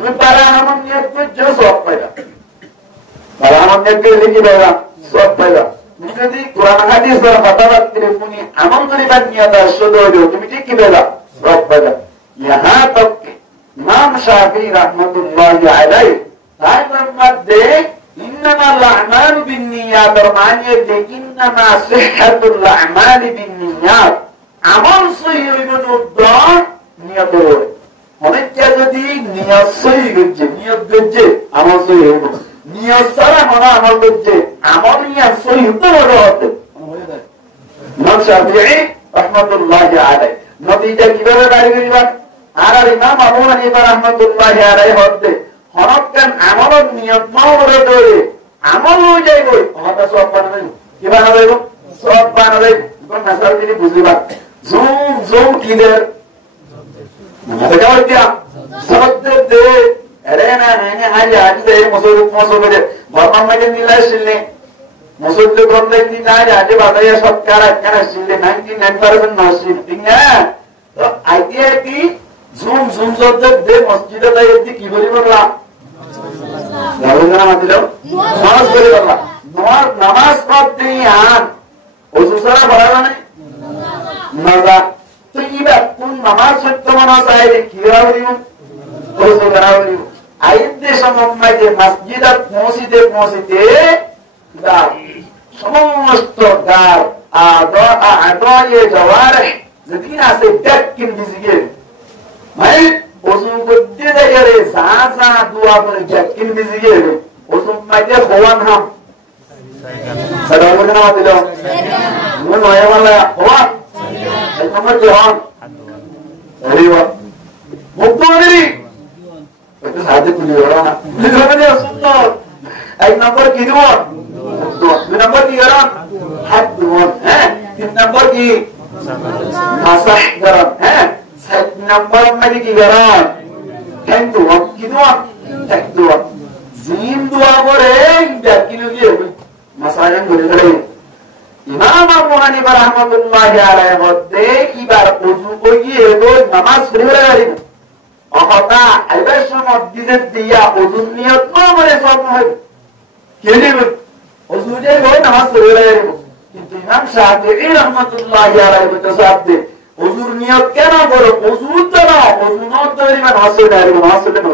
তুমি পারা আমার নিয়োগ করছো সব পাইবা, পারা আমার নিয়োগ করলে কি পাইবা? সব পাইবা। তুমি যদি কোরআন হাদিস কথাবার্তা শুনি আমল করিবার নিয়ত শুধু তুমি ঠিক কি পাইবা? সব পাইবা। यहाँ तक इमाम शाफी रहमतुल्लाहि अलैहि ताइमर मध्य इन्नमल अमालु बिन्नियात और मानिए थे इन्नमा सिहहतुल अमालि बिन्नियात আমল সহি হইব উদ্দান নিয়ত হইব। অনেকটা যদি নিয়ত সহি হচ্ছে নিয়ত করছে আমল সহি হইব, নিয়ত ছাড়া মনে আমল করছে আমল নিয়ত সহি হতে বড় হতে ইমাম শাফিঈ রাহমাতুল্লাহি আলাইহি নতিজা কিভাবে দাঁড়িয়ে করিবা? আর ইমাম আবু হানিফা রাহমাতুল্লাহি আলাইহি হতে হরকান আমল নিয়ত মাওরে ধরে আমল হয়ে যাইব কথা সব বানাবে কি বানাবে? সব বানাবে। কোন মাসাল তিনি বুঝিবা জুম জুম কিদের মনে যাওয়া দিয়া সবতে দে আরে না না আজ আজ এই মুসলমান বর্তমান মাঝে নিলাইছিলেন মুসলমান বন্ধে দিন আজ আজ বাজারে সরকার আকারে ছিল 99% নসিব ঠিক না? তো আইডিয়া কি জুম জুম সবতে দে মসজিদে যাইতে কি বলি বললা নামাজ দিল নামাজ বলি বললা নামাজ পড়তে আন ওযু সারা বলা না নাজা তো ইবা কোন নামাজ সত্য মানা চাইলে কি রাউরি ওযু রাউরি আইতে সময় যে মসজিদে পৌঁছিতে দা সমস্ত গার আদয়ে জওয়ারে যেদিন আছে ডাকিন বিজিগে মানে ওযু করতে যাইরে সাজা দোয়া করে ডাকিন বিজিগে ওযু মাইতে হওয়ান হাম সালাম না দিল মন নয় वाला হওয়া এক নম্বর কি হন আরে বাহ মুক্তরি এটা সাথে কুলি ওরা না মানে সুন্নাত এক নম্বর কি দিব দুই নম্বর কি করেন হাত দিব হ্যাঁ তিন নম্বর কি মাসাহ করেন হ্যাঁ চার নম্বর মানে কি করেন থ্যাংক ইউ কি দিব থ্যাংক ইউ জিম দোয়া করে ডাকিলো দিয়ে মাসায়ান করে গেলেন ইমাম আবু হানিফা রাহমাতুল্লাহি আলাইহি মধ্যে এবার ওযু করিয়ে রোজ নামাজ পড়ে গেলেন অহতা আইবার সময় দিতে দিয়া ওযু নিয়ত করে সব হয় কেনে ওযু দিয়ে রোজ নামাজ পড়ে গেলেন। কিন্তু ইমাম শাফিঈ রাহমাতুল্লাহি আলাইহি বলতে ওযুর নিয়ত কেন করো? ওযু তো না ওযু নিয়ত করে নামাজ পড়ে গেলেন নামাজ পড়ে না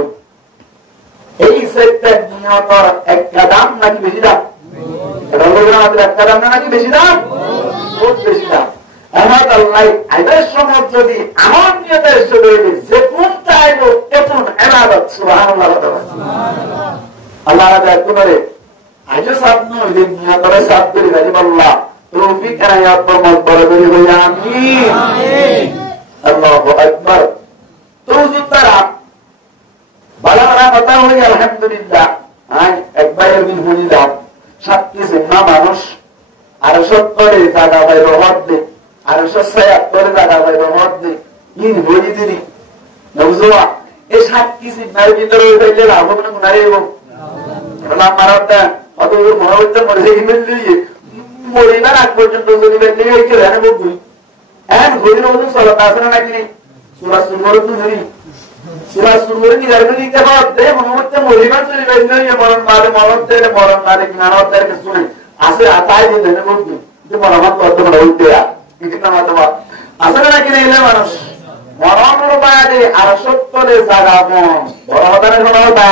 এই সেটা নিয়ত এক কদম নাকি বেশি দাম? এটা হলো আমাদের একটা দাম নাকি বেশি দাম? বহুত বেশি দাম। আমার আল্লাহ আইবার সময় যদি আমার নিয়তে এসে রইবে যে কোন চাইব এমন ইবাদত সুবহানাল্লাহ সুবহানাল্লাহ আল্লাহ রাজা করে আজও সাধন হইলে নিয়তরে সাধ করে গালিব আল্লাহ তৌফিক আয়াত পরমত বড় করে হই আমিন আমিন আল্লাহু আকবার। তো তারা বালারা কথা হই আলহামদুলিল্লাহ আই একবার দিন হই দাও সাতটি জিম্মা মানুষ আর 70 জায়গা পাইব মধ্যে আর 76 জায়গা পাইব মধ্যে ইন হই দিদি নবজুয়া এই সাতটি জিম্মার ভিতরে হইলে লাভ হবে না গুনাহ হবে না মারাটা অত মহাবদ্য মরে গেলেন দিয়ে মরিবার আগ পর্যন্ত যদি বেঁধে গেছে রেনে বলবি এক হইল ওদের সলাত আসলে নাকি নেই সূরা সুমর তো ধরি সূরা সুমর কি জানবে দিতে হবে মোহাম্মদ মরিবার চলে বেঁধে মরণ মারে কিনা হতে শুনে আসে আতাই দিন রেনে বলবি যে মোহাম্মদ কত বড় হইতে কিন্তু না মাতবা আসলে নাকি নেই মানুষ মরণের বাদে আর 70 জায়গা বড় হতারে বড় হতা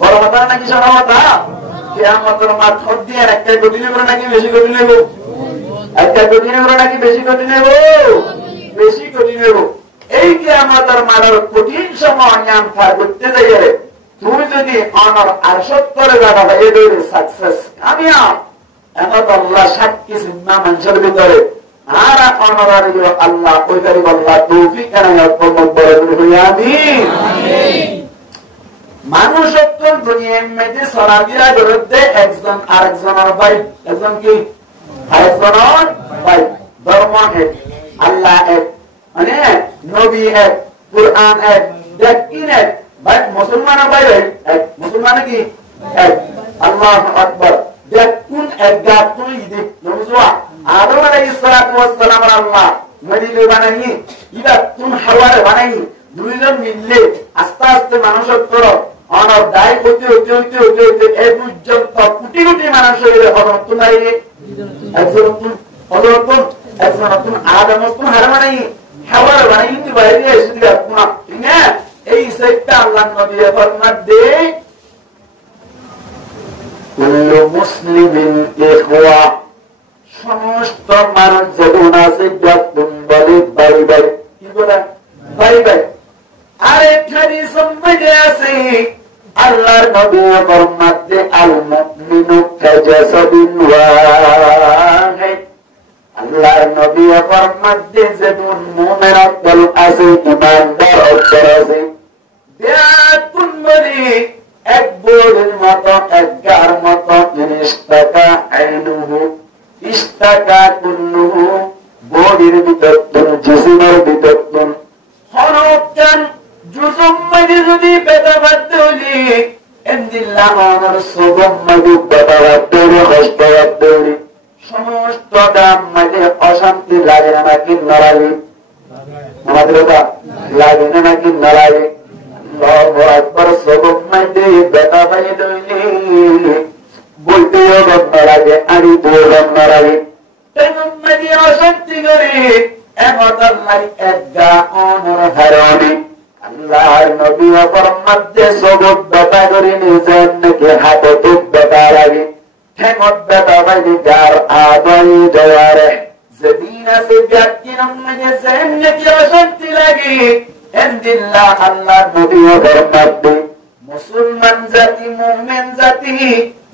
বড় হতা নাকি সারা হতা কিয়ামতের মাঠ দিয়ে একটা গতি নেব নাকি বেশি গতি নেব? একটা গতি নেব নাকি বেশি গতি নেব? বেশি গতি নেব। এই কিয়ামতের মাঠের কঠিন সময় জ্ঞান পার করতে যাইলে তুমি যদি অনর আর 70 জায়গা এই দৌড়ে সাকসেস কামিয়াব এমন আল্লাহ সাক্ষী জিম্মা মানুষের ভিতরে আর অনর আল্লাহ ওই তারিখ আল্লাহ তৌফিক আনায়াত পরমত বড় করে হই আমিন আমিন। মানুষ দুনিয়ার মধ্যে সরাবিরা বিরুদ্ধে একজন আরেকজনের ভাই একজন কি আরেকজনের ভাই ধর্ম এক আল্লাহ এক মানে নবী এক কুরআন এক দিন এক ভাই মুসলমান ভাই এক মুসলমান কি এক আল্লাহু আকবার দেখুন এক গাতুই দিক নজওয়া আদম আলাইহিস সালাতু ওয়াস সালাম আল্লাহ মদিলে বানানি ইবা তুন হাওয়ারে বানানি দুইজন মিললে আস্তে আস্তে সত্তর অনর দায় হইতে হইতে হইতে হইতে হইতে এ পর্যন্ত কোটি কোটি মানুষের হজরত নাই একজন আদম হার বানাই হাওয়ার বানাই কিন্তু বাইরে এসে দিলে ঠিক না এই সাইডটা আল্লাহ নবী ফরমান দে কুল্লু মুসলিমিন ইখওয়া সমস্ত মানুষ যখন আছে যখন বলে ভাই ভাই কি বলে ভাই ভাই আরেকখানি সম্পদে আছে আল্লাহর নবী ফরমান দে আল মুমিনু কাজাসাদিন ওয়াহিদ আল্লাহর নবী ফরমান দে যেমন মুমিনের দল আছে ঈমানদার অক্ষর আছে দেয়াতুন বলি এক বোর্ডের মতো এক গার মতো ইস্তাকা আইনুহু ইস্তাকা কুল্লুহু বোর্ডের ভিতর জিসিমের ভিতর হরকান জুজুম মাঝে যদি বেদাবাদ হলি এন্দিল্লাহ আমার সুগম মাঝে বেদাবাদ হলি হস্তবাদ হলি সমস্ত দাম মাঝে অশান্তি লাগে না নাকি নারাজি আমাদের ওটা লাগে না নাকি নারাজি একবার সুগম মাঝে বেদাবাদ হইলি বলতেও গন্ধ লাগে আড়ি দিয়ে গন্ধ লাগে তেমন মাঝে অশান্তি করে এমত আল্লাহ এক গা অনর হারণি আল্লাহর নবী ফরমান দে সবত বেটা করে নিজের নাকি হাতে টুক বেটা লাগে ঠেঙত বেটা বাইরে যার আদয় জয়ারে যেদিন আছে ব্যক্তির মাঝে যেন নাকি অশান্তি লাগে এন্দিল্লাহ আল্লাহর নবী ফরমান দে মুসলমান জাতি মুমিন জাতি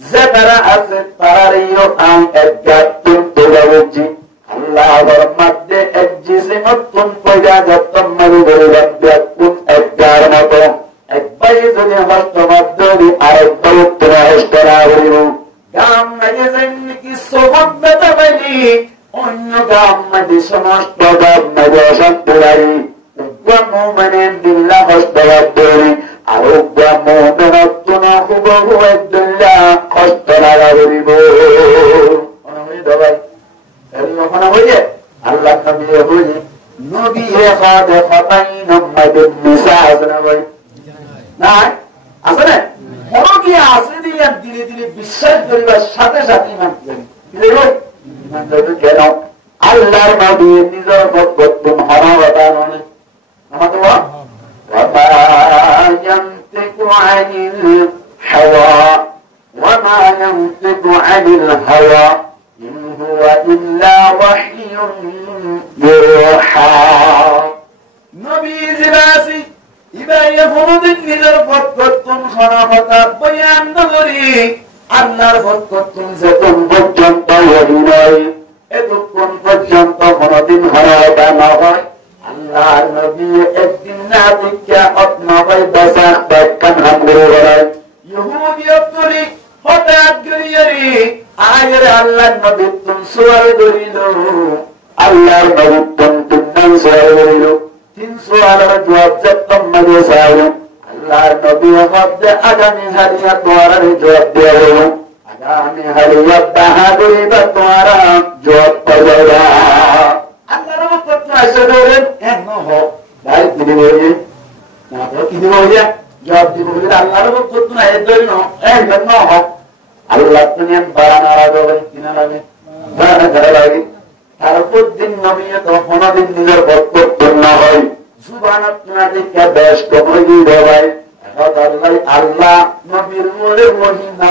যে তারা আছে তারারও আম এক গাতুন তোলাবজি আল্লাহ ফরমান দে এক জিসিমতুন পয়দা যতম মারি বলে রাখুন এক গার মতো একবার যদি হস্তবাদ ধরি আরেকবার তোরা হস্তরা হইব গাম মাঝে যেন কি সবত বেতা পাইলি অন্য গাম মাঝে সমস্ত গাম মাঝে অশান্তি লাগি মুমিনের বিল্লাহ হস্তবাদ ধরি আর মুমিনতুন হুবহু একদুল্লাহ হস্তরা হইব ওখানে হইলে আল্লাহ নবী হইলে নবী খাদে ফাতাইন মাদুন নিসা আছে না ভাই না আছে না বড় কি আছে দিয়ে ধীরে ধীরে বিশ্বাস করিবার সাথে সাথে ইমান করি কেন আল্লাহর নবী নিজের বক্তব্য হারাওয়াতা নয় আমাদের ওয়ামা ইয়ানতিকু আনিল হাওয়া ওয়ামা ইয়ানতিকু আনিল হাওয়া ইন হুয়া ইল্লা ওয়াহয়ুন ইউহা নবী জিবাসি ইবাইয়া ফরদিন নিজের বক্তব্য হারাওয়াতা বয়ান করি আল্লাহর বক্তব্য যতক্ষণ পর্যন্ত ওহী নয় এতক্ষণ পর্যন্ত কোনদিন হারাওয়াতা না হয় আল্লাহর নবী একদিন না দেখা অতনবাই বাসা ব্যাখ্যান হামরে বলেন ইহুদিয়তরি হঠাৎ গরিয়ারি আয়ের আল্লাহর নবী তুম সুয়াল করিল আল্লাহর নবী তুম সুয়াল করিল তিন সুয়ালের জবাব যতম মাঝে চাইল আল্লাহর নবী হবদে আগামী হারিয়া তোমার জবাব দেওয়া হল আগামী হারিয়া তাহা করিবা তোমার জবাব পাইবা আল্লাহর বক্তব্য আসে ধরেন এক নহ ভাই দিদি বলে না তো কি দিব হইয়া জবাব দিব হইলে আল্লাহর বক্তব্য না এর ধরে এক নহ আল্লাহ তুমি বাড়ানো লাগে কিনা লাগে বাড়ানো ঘরে লাগে তারপর দিন নবীয় তো কোনদিন নিজের বক্তব্য না হয় সুবহানাত না দেখে বেশ কমই ভাই আল্লাহ নবীর মোড়ে ওহী না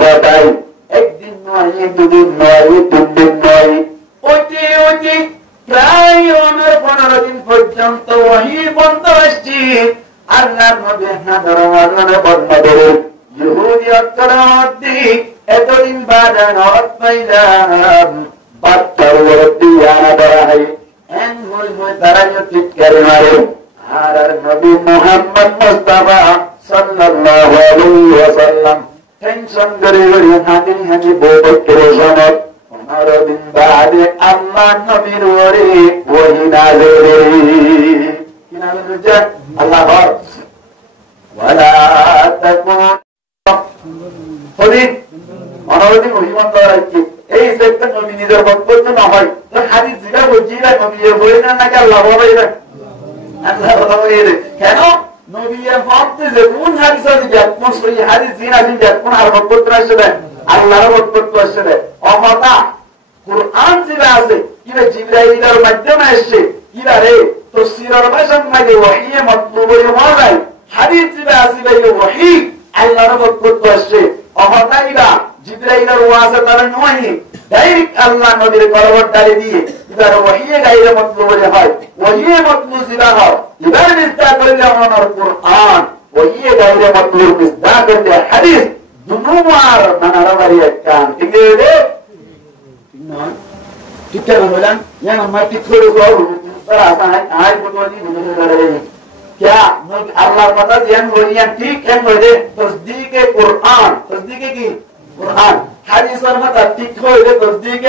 বাতাই একদিন নয় দুদিন নয় তিন দিন নয় ওটি ওটি প্রায় 15 দিন পর্যন্ত ওহী বন্ধ আসছে আল্লাহ নবী হাজার বন্ধ করে ইহুদি অক্ষরাদি এতদিন বাজানোর পাইলাম বাচ্চার ওরতি আনা করা হয় এন হই হই তারা চিৎকার মারে আর নবী মুহাম্মদ মুস্তাফা সাল্লাল্লাহু আলাইহি ওয়াসাল্লাম টেনশন করে করে হাঁটি বড় করে শোনো 15 দিন বাদে আল্লাহ নবীর ওরে ওহী নাযিল কি নাযিল হচ্ছে আল্লাহ ওয়ালা তাকুন হদিস অনবধি মহিমন্ত রাখছি এই সেটা নবী নিজের বক্তব্য না হয় তো হাদিস যেটা বলছি না নবী এর বই না নাকি আল্লাহ বলে আল্লাহ বলে কেন নবীয়ে হকতে যে কোন হাদিস আছে যে কোন সহি হাদিস জিন আছে যে কোন আর বক্তব্য আসবে আল্লাহর বক্তব্য আসবে অমতা কুরআন জিবা আছে কিবা জিবরাইলের মাধ্যমে আসছে কিবা রে তাফসীরের ভাষার মধ্যে ওহী মাতলুবের হয় হাদিস জিবা আছে ভাই ওহী আল্লাহর বক্তব্য আসছে অমতা ইবা জিবরাইলের ওয়াসিতার নয় ডাইরেক্ট আল্লাহ নবীর কলবটারে দিয়ে এবার ওহী গায়রে মাতলুবের হয় ওহী মাতলুব জিবা হয় এবার মিস্তা করলে আমার কুরআন ওহী গায়রে মাতলুব মিস্তা করলে হাদিস দুনুমার নানারাবারি কান ঠিক আছে ঠিক है बोला यहाँ मत थोड़े को पर आता है आज बोली बोलने लगे क्या अल्लाह पता ध्यान बोलिए ठीक है बोले तस्दीक कुरान तस्दीक की कुरान हदीस और मत ठीक हो ये तस्दीक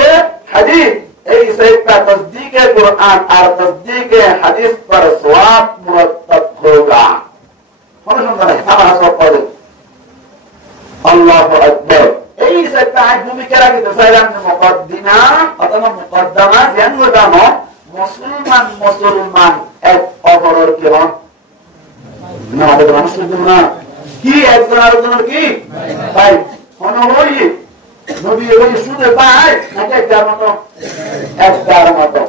हदीस ऐसे का तस्दीक कुरान और तस्दीक हदीस पर सवाब मुरतब होगा हम समझ रहे हैं हमारा सब पढ़े अल्लाह अकबर এই সেটা ভূমিকা রাখি তো সাইরাম মুকদ্দিমা অথবা মুকদ্দমা ধ্যান গোদাম মুসলমান এক অপরের কি হন না আমাদের মানুষ না কি একজন আরেকজনের কি ভাই অনবই নবী এই শুনে ভাই নাকি একটার মতো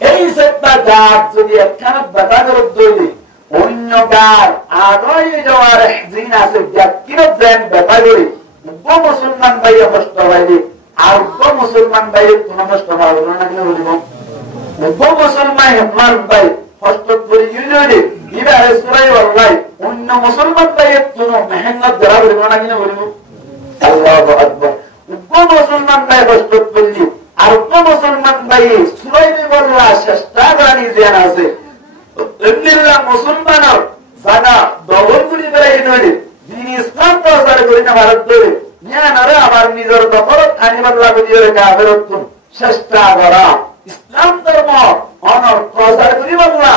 এই সেটা গাছ যদি একখানা বাতা করে তৈরি অন্য গাছ আগে যাওয়ার জিন আছে যা কিরকম দেন বাতা করে মুসলমান ভাইয়ে কষ্ট হয়নি আর মুসলমান ভাইয়ের কোন কষ্ট হবে না কি বলিব মুসলমান হেমান ভাই কষ্ট করে এবারে সুরাই আল্লাহ অন্য মুসলমান ভাইয়ের কোন মেহনত করা বলিব না কি বলিব আল্লাহু আকবার মুসলমান ভাই কষ্ট করলি আর মুসলমান ভাই সুরাই বললা চেষ্টা করানি জ্ঞান আছে এমনিল্লাহ মুসলমানের জায়গা দখল করে বেড়াই নয় ইসলাম প্রচার করি না ভারত ধরে আবার নিজের দখল আনিবার লাগে চেষ্টা করা ইসলাম ধর্ম অনর প্রচার করি বললা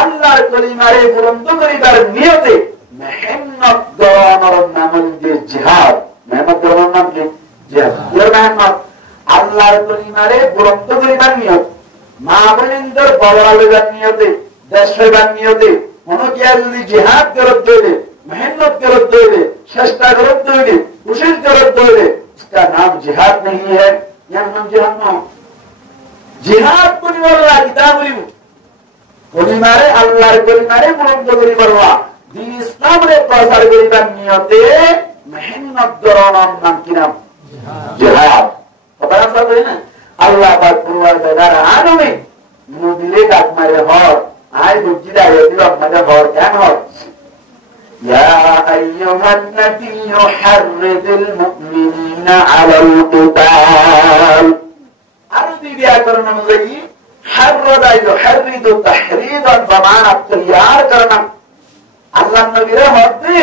আল্লাহর কলিমারে বুলন্দ করিবার নিয়তে মেহনত করানোর নাম হচ্ছে জিহাদ মেহনত করানোর নাম কি জিহাদ আল্লাহর কলিমারে বুলন্দ করিবার নিয়ত মা বোনদের বড় লইবার নিয়তে দেশ হইবার নিয়তে যদি जिहाद करत देवे मेहनत करत देवे चेष्टा करत देवे कोशिश करत देवे उसका नाम जिहाद नहीं है यह नाम जिहाद ना जिहाद कोनी बोलला किताब कोनी मारे अल्लाह कोनी मारे बुलंद करी बरवा दीन इस्लाम रे प्रचार करिबार नियते मेहनत करणार नाम की नाम जिहाद पता है ना अल्लाह पाक परवारदिगार आलमी नबीरे डाक मारे हर आय बुद्धि दाए दिवा मदे और क्या हो या अय्युहन नबिय्यु हर्रिदिल मुमिनीना अलल क़िताल अरबी व्याकरण में हर्रदा युहर्रिदु तहरीदन बमाना तैयार करना अल्लाह नबी रे होते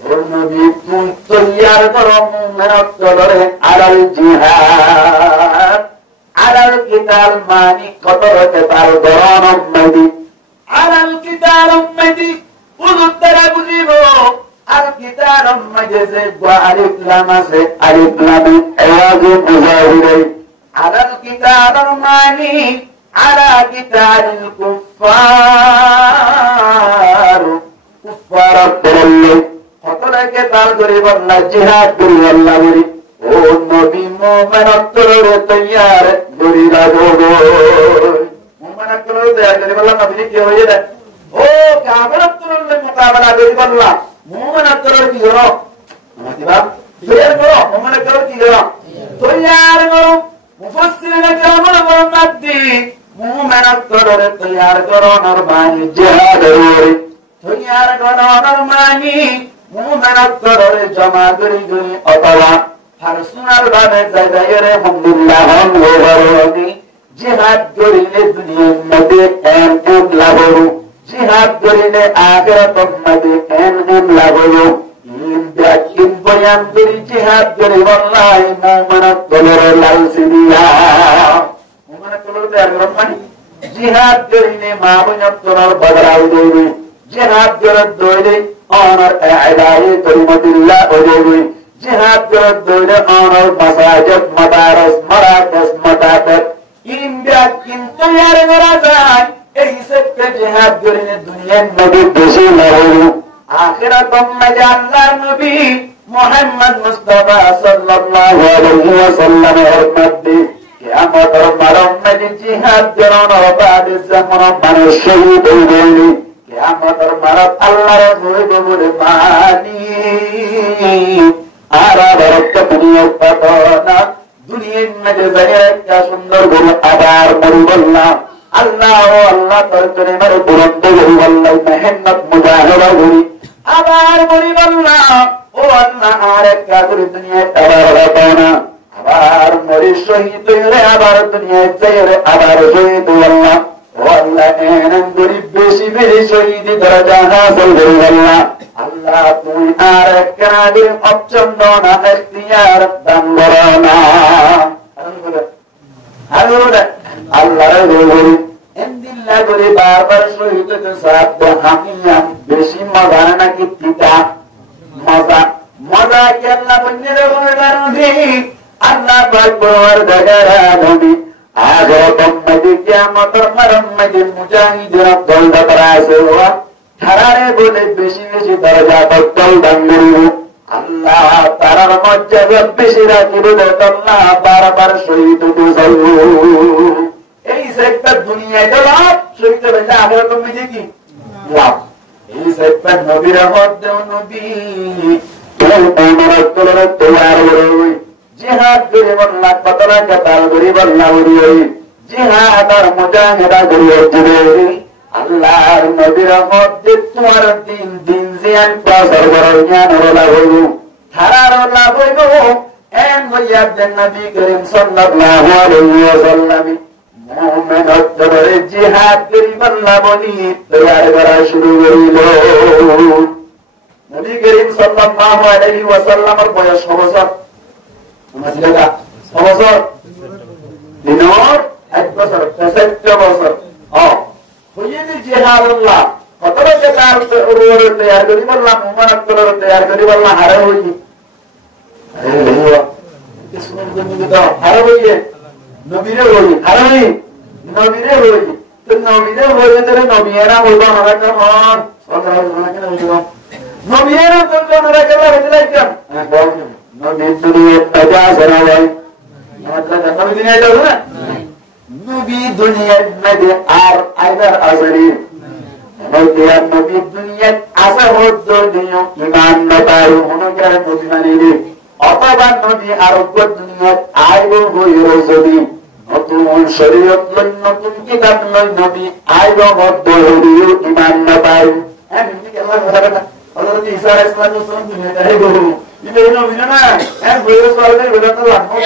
और नबी तुम तैयार करो मेहनत करो अलल जिहाद अलल क़िताल मानी कतर के तार दौरान नबी على الكتاب أمتي وذكر بزيبه الكتاب أمتي وألف لمسه ألف لمن عوض مزاهري على الكتاب أماني على كتاب الكفار كفار الدلل خطرك تلقرب الله جهاد قرب الله وري والنبي مؤمن الطرر تيار قرب الله ओ मुकाबला मोहम्मद की करो तैयार करो मोहम्मद की करो तैयार करो मुफस्सिरीन किराम मोहम्मदी मोहम्मद तैयार करो नरमानी जिहाद तैयार करो नरमानी मोहम्मद जमा करी अथवा फारसुनार भावे जायदायरे अलहम्दुलिल्लाह हम जिहाद करिले दुनियार मध्य एम लाभ हो जिहाद करिले आखिरतर मध्य एम लाभ हो इन बयान करी जिहाद करी वल्लाहि मोमेनत कलर लालसी दिया मोमेनत कलर तैयार करमानी जिहाद करिले माबुनत कलर बदलाव देवे जिहाद करत दोले ऑनर इलाही कलिमतिल्लाह हो देवे जिहाद करत दोले ऑनर मसाजिद मदारस Marrakesh मदारस India kinto yar ngarasan এই সেক্টে জিহাদ করিলে দুনিয়ার নবী বেশি নবী আখিরাতম মাঝে আল্লাহর নবী মুহাম্মদ মুস্তাফা সাল্লাল্লাহু আলাইহি ওয়াসাল্লামের মধ্যে কিয়ামতের মারমে জিহাদ করানো বাদে যখন মানুষ শহীদ হইবে কিয়ামতের মারত আল্লাহর হইবে বলে মানি আর বরকত দুনিয়ার পাতনা দুনিয়ার মাঝে যাইয়া একটা সুন্দর বলে আবার মরুবল্লাহ আল্লাহ আল্লাহ তরকারি মারে দুরন্ত গরিবাল্লাহ মেহনত মুজাহিদা করি আবার গরিবাল্লাহ ও আল্লাহ আর একটা করে দুনিয়ায় আবার পাওনা আবার মরি শহীদ হইলে আবার দুনিয়ায় যাইলে আবার শহীদ আল্লাহ ও আল্লাহ এমন গরিব বেশি বেশি শহীদ দরজা হাসিল করিবাল্লাহ আল্লাহ তুমি আর একটা করে অপছন্দ না এখতিয়ার দান করো না আল্লাহর বলি এন্দিল্লা করে বারবার শহীদ সাহাব হামিয়া বেশি মজা নাকি তিতা মজা মজা কি আল্লাহ বন্যের কারণে আল্লাহ পাক দেখারা নবী আগরতম নবী কিয়ামতের মারমে মুজাহিদের দলটা করা আছে ওরা ধারারে বলে বেশি বেশি দরজা দল দান করিব আল্লাহ তারার মর্যাদা বেশি রাখিব আল্লাহ বারবার শহীদ হতে যাইব এই সেক্টর দুনিয়ায় তো লাভ শহীদ হইলে আগে তুমি যে কি লাভ এই সেক্টর নবীর মধ্যে নবী তৈয়ার করে জিহাদ করে বললাম কতটা কাতাল করি বললাম জিহাদ আর মুজাহিদা করি আল্লাহর নবীর মধ্যে তোমার দিন দিন জিয়ান প্রচার করার জ্ঞান লাভ হইব ধারার লাভ হইব এন হইয়া নবী করিম সাল্লাল্লাহু আলাইহি ওয়াসাল্লাম মুমিনত করে জিহাদ করি বললা বলি তৈয়ার করা শুরু করিল নবী করিম সাল্লাল্লাহু আলাইহি ওয়াসাল্লামের বয়স কত বছর মাসিকা কত বছর দিনর 1 বছর 63 বছর হইনি জিহাদুল্লাহ কত বছর কার ওরে তৈয়ার করি বললা মুমিনত করে তৈয়ার করি বললা হারে হইনি আরে দেখিও কি সুন্দর নিতে হারে হইয়ে নবীরে হই হারাই নবীরে হই তো নবীরে হইলে তোরে নবীরা হইবা না কেমন সদরা না কেন হইবা নবীরা তো তোমরা কেন হইলে কেন বল নবী দুনিয়া তাজা সরাই मतलब নবী দুনিয়া যাও না নবী দুনিয়ার মধ্যে আর আইবার আসরি নবী দুনিয়ার আসা হদ্দ দিও ঈমান না পারো অনুকার নবী মানিলে অথবা নবী আরোগ্য দুনিয়ার আইব হইল যদি নতুন শরীয়ত লই নতুন কিতাব লই নবী আইব মধ্য হইল ঈমান না পাই আমি কি আল্লাহ বলে না হযরত ঈসা আলাইহিস সালাম দুনিয়াতে আইব ইবে নবী না এর বয়স সরবে বলে তো লাগবে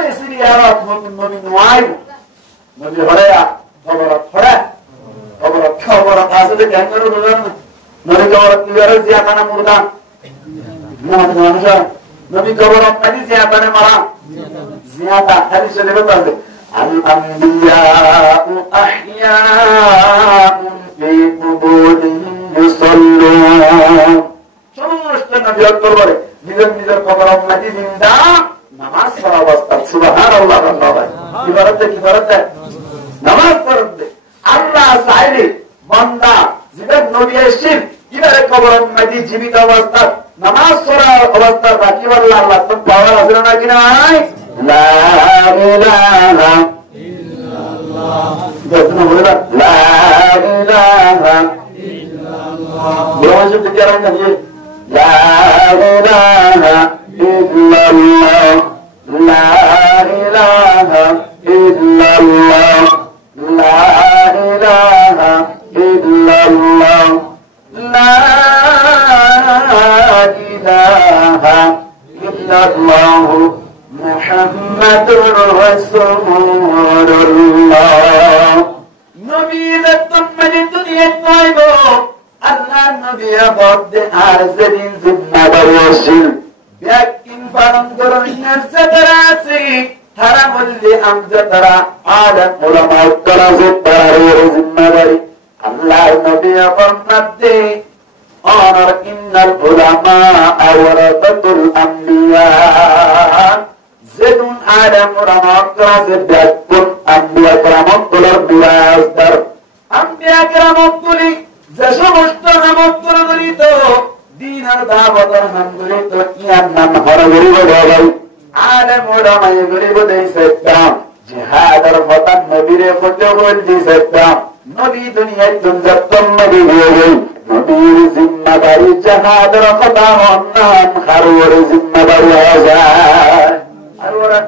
বেশি আর নতুন নবী নয় নবী হরেয়া খবর আসলে কেন করো নবী খবর ক্লিয়ার জিয়াতানা মুর্দা মানুষ নবী খবর আপনি জিয়াতানে মারা জিয়াতা হাদিস শরীফে আছে الأنبياء أحياء في قبورهم يصلون সমস্ত নবী দরবারে নিজের নিজের খবর আপনি জিন্দা নামাজ পড়া অবস্থা সুবহানাল্লাহ কি করতে নামাজ পড়তে আল্লাহ চাইলে বান্দা জীবন নবী এসেছেন কিভাবে খবর আপনি জীবিত অবস্থা নামাজ পড়া অবস্থা বাকি আল্লাহ আল্লাহ তো পাওয়ার আছে না কি নাই لا إله إلا الله لا إله إلا الله برواز بكرة لا إله إلا الله لا إله إلا الله لا إله إلا الله لا إله إلا الله মুহাম্মাদুর রাসূলুল্লাহ নবী রাতমে দুনিয়ায় পাইব আল্লাহ নবী আবদে আর যেদিন জিম্মাদার আসিল ব্যাকিন পালন করেন যারা আছে তারা বললে আমরা তারা আলেম উলামা তারা যে তার জিম্মাদারি আল্লাহ নবী আপনাতে আর ইন্নাল উলামা আওরাতাতুল আম্বিয়া যেদিন আলেম উলামা তারা যে ব্যাকুল আম্বিয়া کرام তোলার বিরাজদার আম্বিয়া কেরামতগুলি যে সমস্ত নামগুলো জড়িত দিন আর দাওয়াতের নাম জড়িত ইয়ার নাম হর গরিব ভাই আলেম ওলামা গরিব দেইছে কাম জিহাদের ফতান নবীরে কত বল দিছে কাম নবী দুনিয়ার দুনিয়াতম নবী হয়ে নবীর জিম্মাদারি জিহাদের ফতান অন্নান খারুর জিম্মাদারি আজাদ আর ওরা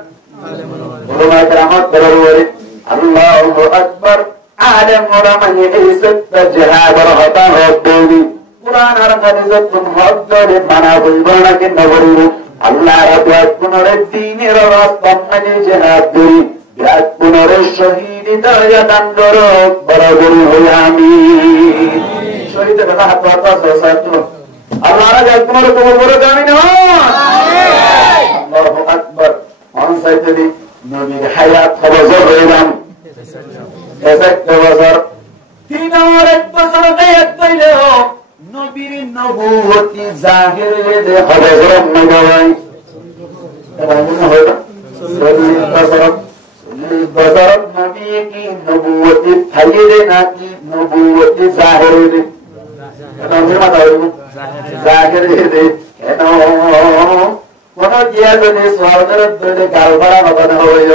ওলামা কেরামত বলরে আল্লাহু আকবার আলেম ওলামা এই সত্য জিহাদের ফতান হবি কুরআন আর হাদিসের হদ্দরে মানা বলব না কেন বলব আল্লাহ রাব্বুল পুনরের দ্বীনের রাস্তা মানে জিহাদ করি বিরাট পুনরের শহীদ দরজা দান করো বরাবর হই আমিন শহীদের কথা হাত পাতা সসাতো আল্লাহ রাব্বুল পুনরের কবর দামি না আমিন আল্লাহু আকবার অনসাইতে নবীর হায়াত খবর হইলাম এসে বছর 3 বছর হায়াত পাইলো নবীর নবুয়তি জাহির দে হবে রহমান কেমন হলো 40 বছর নবী কি নবুয়তি থাইরে নাকি নবুয়তি জাহির দে কেমন হলো জাহির দে কেন কোন জিয়াদে সওয়ালের দলে কারবারা নবনা হইল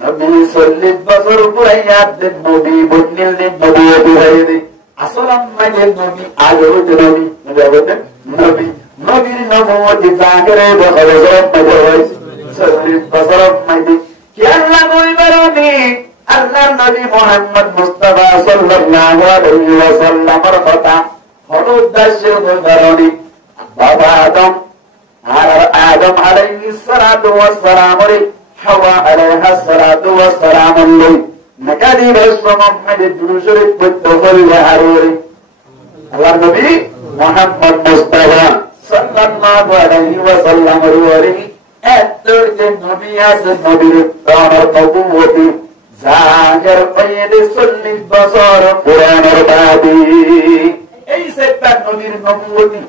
নবী 40 বছর পুরাইয়া দেন নবী বন্নিল দেন নবুয়তি হাইরে আসলাম মাঝে নবী আগে হইতে নবী নবী নবীর নবুয়তি জাহিরে বছরে মাঝে হয়েছে 40 বছর মাঝে কি আল্লাহ বলবেন আল্লাহর নবী মুহাম্মদ মুস্তাফা সাল্লাল্লাহু আলাইহি ওয়াসাল্লামের কথা হল উদ্দেশ্য বলবারনি বাবা আদম আলাইহিস সালাতু ওয়াস সালাম রে হাওয়া আলাইহিস সালাতু ওয়াস সালাম নকাদি রাসূলুল্লাহ দুরুশরীফ পড়তে হইলে হারুরি আল্লাহর নবী মুহাম্মদ মুস্তাফা সাল্লাল্লাহু আলাইহি ওয়াসাল্লামের ওরে এত যে নবী আছে নবীর প্রাণের নবুয়তি জাহির হয়ে 40 বছর পুরানোর বাদী এই সেটা নবীর নবুয়তি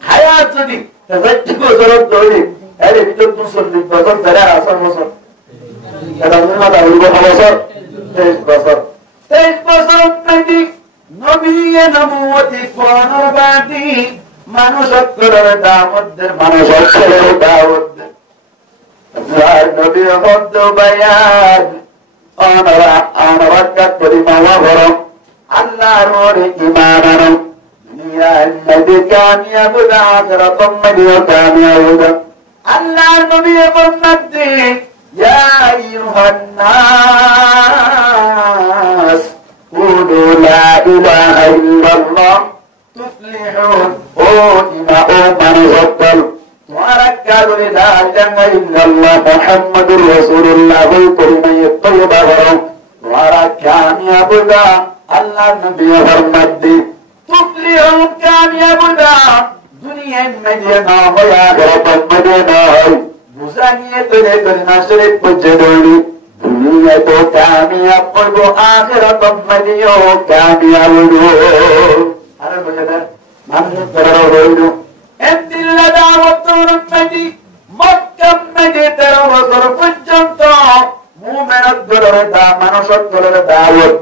হায়াত যদি 60 বছর ধরে এর ভিতর 40 বছর ধরে আসর বছর এটা উন্নত হইব বছর 23 বছর 23 বছর নাকি নবী নবুয়তি কোরআনের বাণী মানুষত্বের দাওয়াতের মানুষত্বের দাওয়াত আর নবী হদ্দ বায়ান অনরাকাত পরিমাওয়া ভরম আল্লাহর ওরে ঈমান আনো দুনিয়া নবী কামিয়াব আখিরাতুম নবী কামিয়াব আল্লাহর নবী বলতে يا أيها الناس قولوا لا إله إلا الله تفلحون إما من غفل وركزوا لا إله إلا الله محمد رسول الله الكريم الطيب وركان يبدا الله النبي فرمد تفلحون كان يبدا دنيا المدينة وآخرة المدينة বুঝানিয়ে তৈরি করে নাসরে পর্যদনি দুনিয়া তো কামিয়াব করব আখিরাত মদিও কামিয়াব হইব আরে বলেন মানুষ করার হইল এদিল্লা দাওয়াত রহমতি মক্কা মদিনা 13 বছর পর্যন্ত মুমিনের দরে দা মানুষের দরে দাওয়াত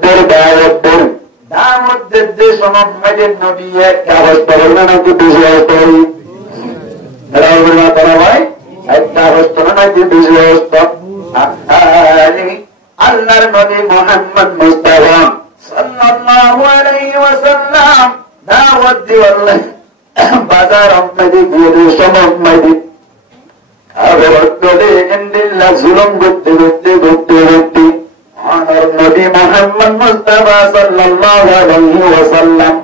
দেশ মুহাম্মদের নবী এক কাগজ পড়লেন নাকি বিশ্বাস করি রাউনা করা ভাই একটা বস্তনা নাকি বিজয়স্ত আল্লাহর নবী মুহাম্মদ মুস্তাফা সাল্লাল্লাহু আলাইহি ওয়াসাল্লাম দাওয়াত দিওয়াল্লাহ বাজার আম্মাদি গিয়ে সমম্মাদি আবার বলে ইন্দিল্লাহ জুলুম করতে আমার নবী মুহাম্মদ মুস্তাফা সাল্লাল্লাহু আলাইহি ওয়াসাল্লাম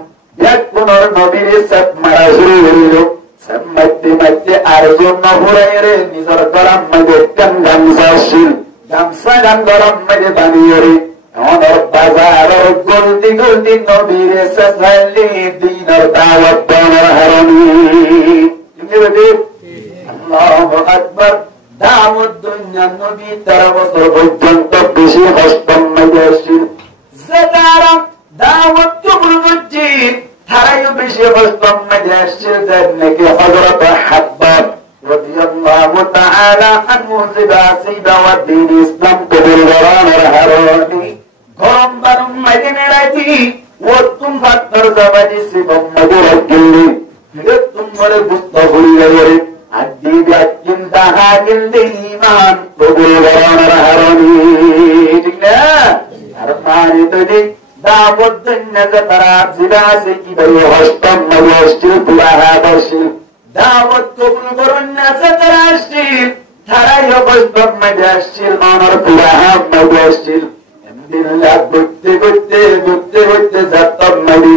এক পুনর নবীর সাথ মারা শুরু হইল মধ্যে আরেকজন নবুরাইরে নিজের গরম মধ্যে গামছা গরম মধ্যে বানিয়ে আমার বাজার গলতি নবীরে সাজাইলে দিনের দাওয়াত বানার হারানি আল্লাহু আকবার দাওয়াত দুনিয়া নবী 13 বছর পর্যন্ত বেশি হস্তম মধ্যে আসছিল যারা দাওয়াত কবুল করছে তারাই বেশি হস্তম মধ্যে আসছে নাকি হযরত হাব্বাব রাদিয়াল্লাহু তাআলা আনহু জিবাসি দাওয়াত দিন ইসলাম কবুল করার হারানি গরম বারম মাইদিনে রাইতি ওতুম ফাত্তর জাবাজি সিবম মধুর গিল্লি তুম বলে বুঝতে ভুলি গেলে আদি ব্যাকিন তাহা গিল্লি ইমান কবুল গরমের হারণি ঠিক না আর পানি তো দিক দাবত দুনিয়াতে তারা জিলাসে কি বলে হস্তম মগস্টিল পুরাহা বসিল দাবত কবুল করুন না তারা আসছিল তারাই হস্তম মগস্টিল মানর পুরাহা মগস্টিল এমদিল্লাহ ঘুরতে ঘুরতে ঘুরতে ঘুরতে যাত্তম নবী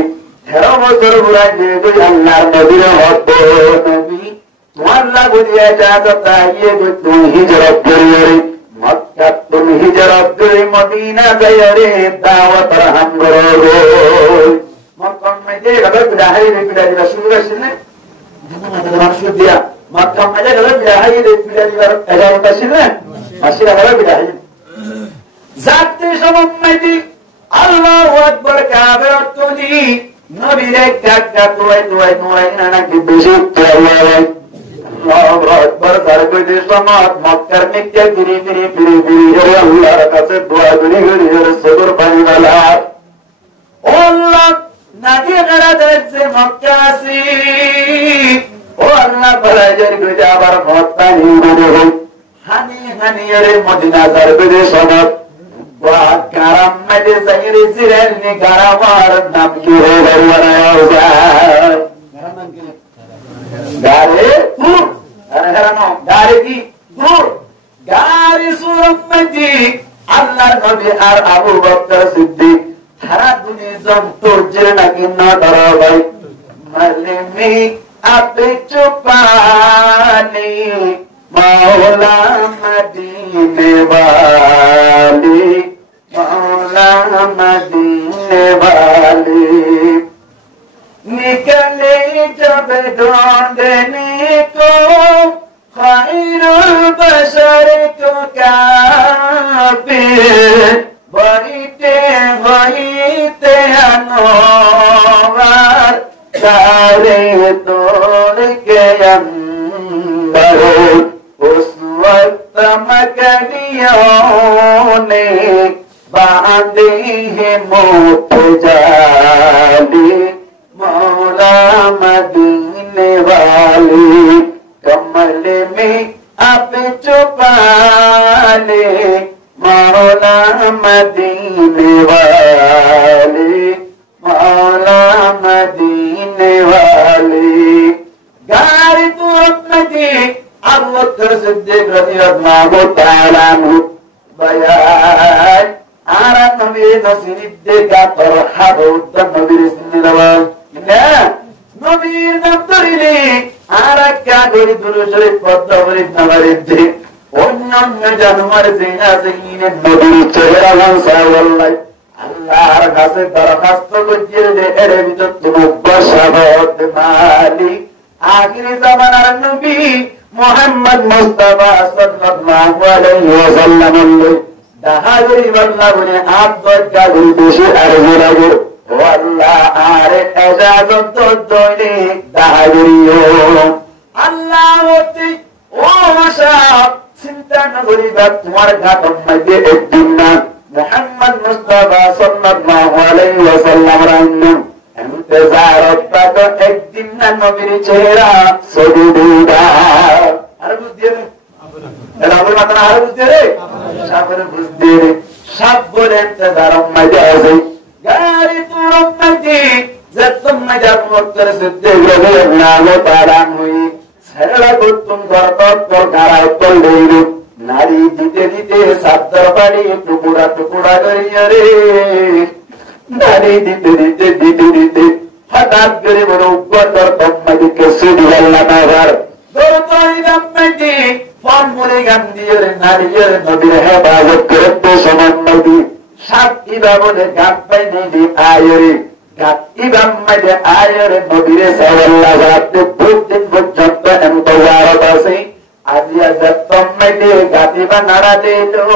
13 বছর ঘুরা গিয়ে গই আল্লাহর নবীর হত নবী তোমার লাগু দিয়ে যাতে তাইয়ে তুই হিজরত করিয়ে মক্কা তুমি হিজরত করে মদিনা যায় রে দাওয়াত রহম করো মক্কা মধ্যে গেল বিদায় রে বিদায় শুরু হয়েছিল না মানুষ দিয়া মক্কা মধ্যে গেল বিদায় রে বিদায় এগারোটা ছিল না মাসিরা গেল বিদায় যাতে সমম্মতি আল্লাহু আকবার কাবের তুলি নবীরে কাকা তুই নাকি বেশি আল্লাহু আকবার সারবদে সমাত মক্কার নিকে গিরি গিরি গিরি গিরি করে আল্লাহর কাছে দোয়া করি গরি সদর পানিওয়ালা ও আল্লাহ নাকি করা দেখছে মক্কা আসি ও আল্লাহ ফরাজের গজা আবার মক্কা নিয়ে গো হানি হানি রে মদিনা সারবদে সমাত ওয়া কারাম মে সাইরে সিরেন নি গারাওয়ার নাম কি হে বলওয়ানা গারাম নাম কি গারে তুর আরে গারে কি তুর গারে সুরম্মতি আল্লাহর নবী আর আবু বকর সিদ্দিক সারা দুনিয়া যত জেনে নাকি না ধরা ভাই মালিমি আপে চুপানি মাওলা মদিনে वाली मौला मदीने वाली निकले जब ढूंढने को खैरुल बशर को काफिर बैठे होते अनोवर सारे तोड़ के अंदर उस वक्त मकड़ियों ने बांधे है मोत जाली मौला मदीने वाली कमल में अब छुपा ले मौला मदीने वाली मौला मदीने वाली गारी तू अपनी अबू बकर सिद्दीक रज़ियल्लाहु ताआला अन्हु बयान आरा नबी नसीरिद्दीका तरहाबुद नबीर सिन्नवाल ना नबीर नबदरिले आरा का गरी दुरुशरी पद्दवरी नवरिद्दी অন্যান্য জানোয়ার জিনা জিনে নবীর চেহারা লাসাওয়াল্লাহ আল্লাহর কাছে দরখাস্ত করিয়ে দে এর ভিতর তুমি বসাবত মালিক আখিরি জামানার নবী মুহাম্মদ মুস্তাফা সাল্লাল্লাহু আলাইহি ওয়াসাল্লাম দাহাগরি আল্লাহ বলে আব্দুল কাদের বেশি আরজু লাগে ও আল্লাহ আরে ইজাজত দইলে দাহাগরিও আল্লাহ হতে ও মাশাআল্লাহ চিন্তা না করিবা তোমার ঘাটন মধ্যে একদিন না মুহাম্মদ মুস্তাফা সাল্লাল্লাহু আলাইহি ওয়াসাল্লাম রান্না इंतजारत तक एक दिन न नबीर चेहरा सभी दूधा अरे बुझ दिए रावण माता अरे बुझ दिए रे साबर बुझ दिए रे सब बोले इंतजार मजा से गाड़ी तुरम मजी जब तुम मजा मुक्तर सिद्धे गए नालो तारान हुई सरला को तुम घर पर गारा पर ले लो नारी जीते जीते सातर पानी टुकड़ा टुकड़ा करिए रे नारी दीते दीते दीते दीते हठात करे बड़ो ऊपर कर तम्मदी कैसे दिवाला नागर दो तो इधम में दी फोन मुरे गंदी और नारी और नबी है बाजत करते समान नबी सात इबाबो ने गाप पे नहीं दी आयरे गाप इबाम में दे आयरे नबी रे सवाला जाते बहुत दिन बहुत जब एंतजार बासे आदिया जब तम में दे गाती बनारा दे दो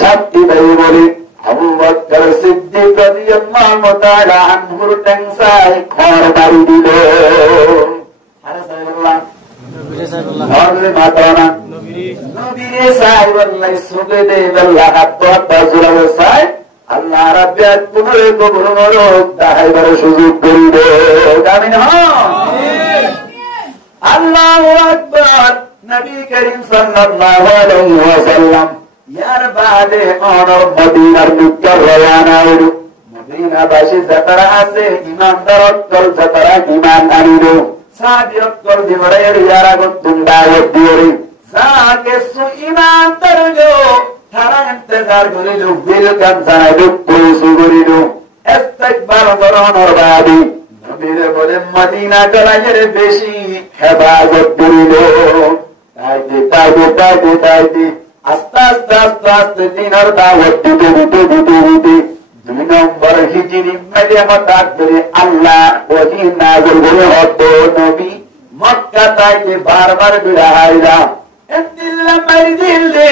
सात इबाबो बोले अबू बकर सिद्दीक রাদিয়াল্লাহু তাআলা আনহুর টেংসাই খর বাড়ি দিল আরে সাহেবুল্লাহ নবীর মাতানা নবীর সাহেবুল্লাহ সুগে দে আল্লাহ হাত বাজুরা সাহেব আল্লাহ রাব্বিল পুনরে কবর নরক দাহাইবার সুযোগ করিব। আমিন। আল্লাহু আকবার। নবী করিম সাল্লাল্লাহু আলাইহি ওয়াসাল্লাম ইয়ার বাদে অনর মদিনার দিকে রওনা হইল। মদিনাবাসী যারা আছে ইমানদার অক্কল যারা ইমান আনিল সাহাবী অক্কল দিবরের ইয়ারা গতুন দাওয়াত দিওরি যাকে সু ইমানদার গো তারা ইন্তজার করিল বিল কাম জানাইল কুসু করিল ইস্তিকবার করানোর বাদী নবীর বলে মদিনা গলায়ের বেশি হেফাজত করিল। তাইতে আস্তে আস্তে আস্তে আস্তে দিনের দাওয়াত দিতে দিতে দিতে দিতে 2 নম্বর হিজরি মেদিনাত করে আল্লাহ ওহী নাযিল করে হতো নবী মক্কা থেকে বারবার বিড়াইলা ইল্লা মাইদিলে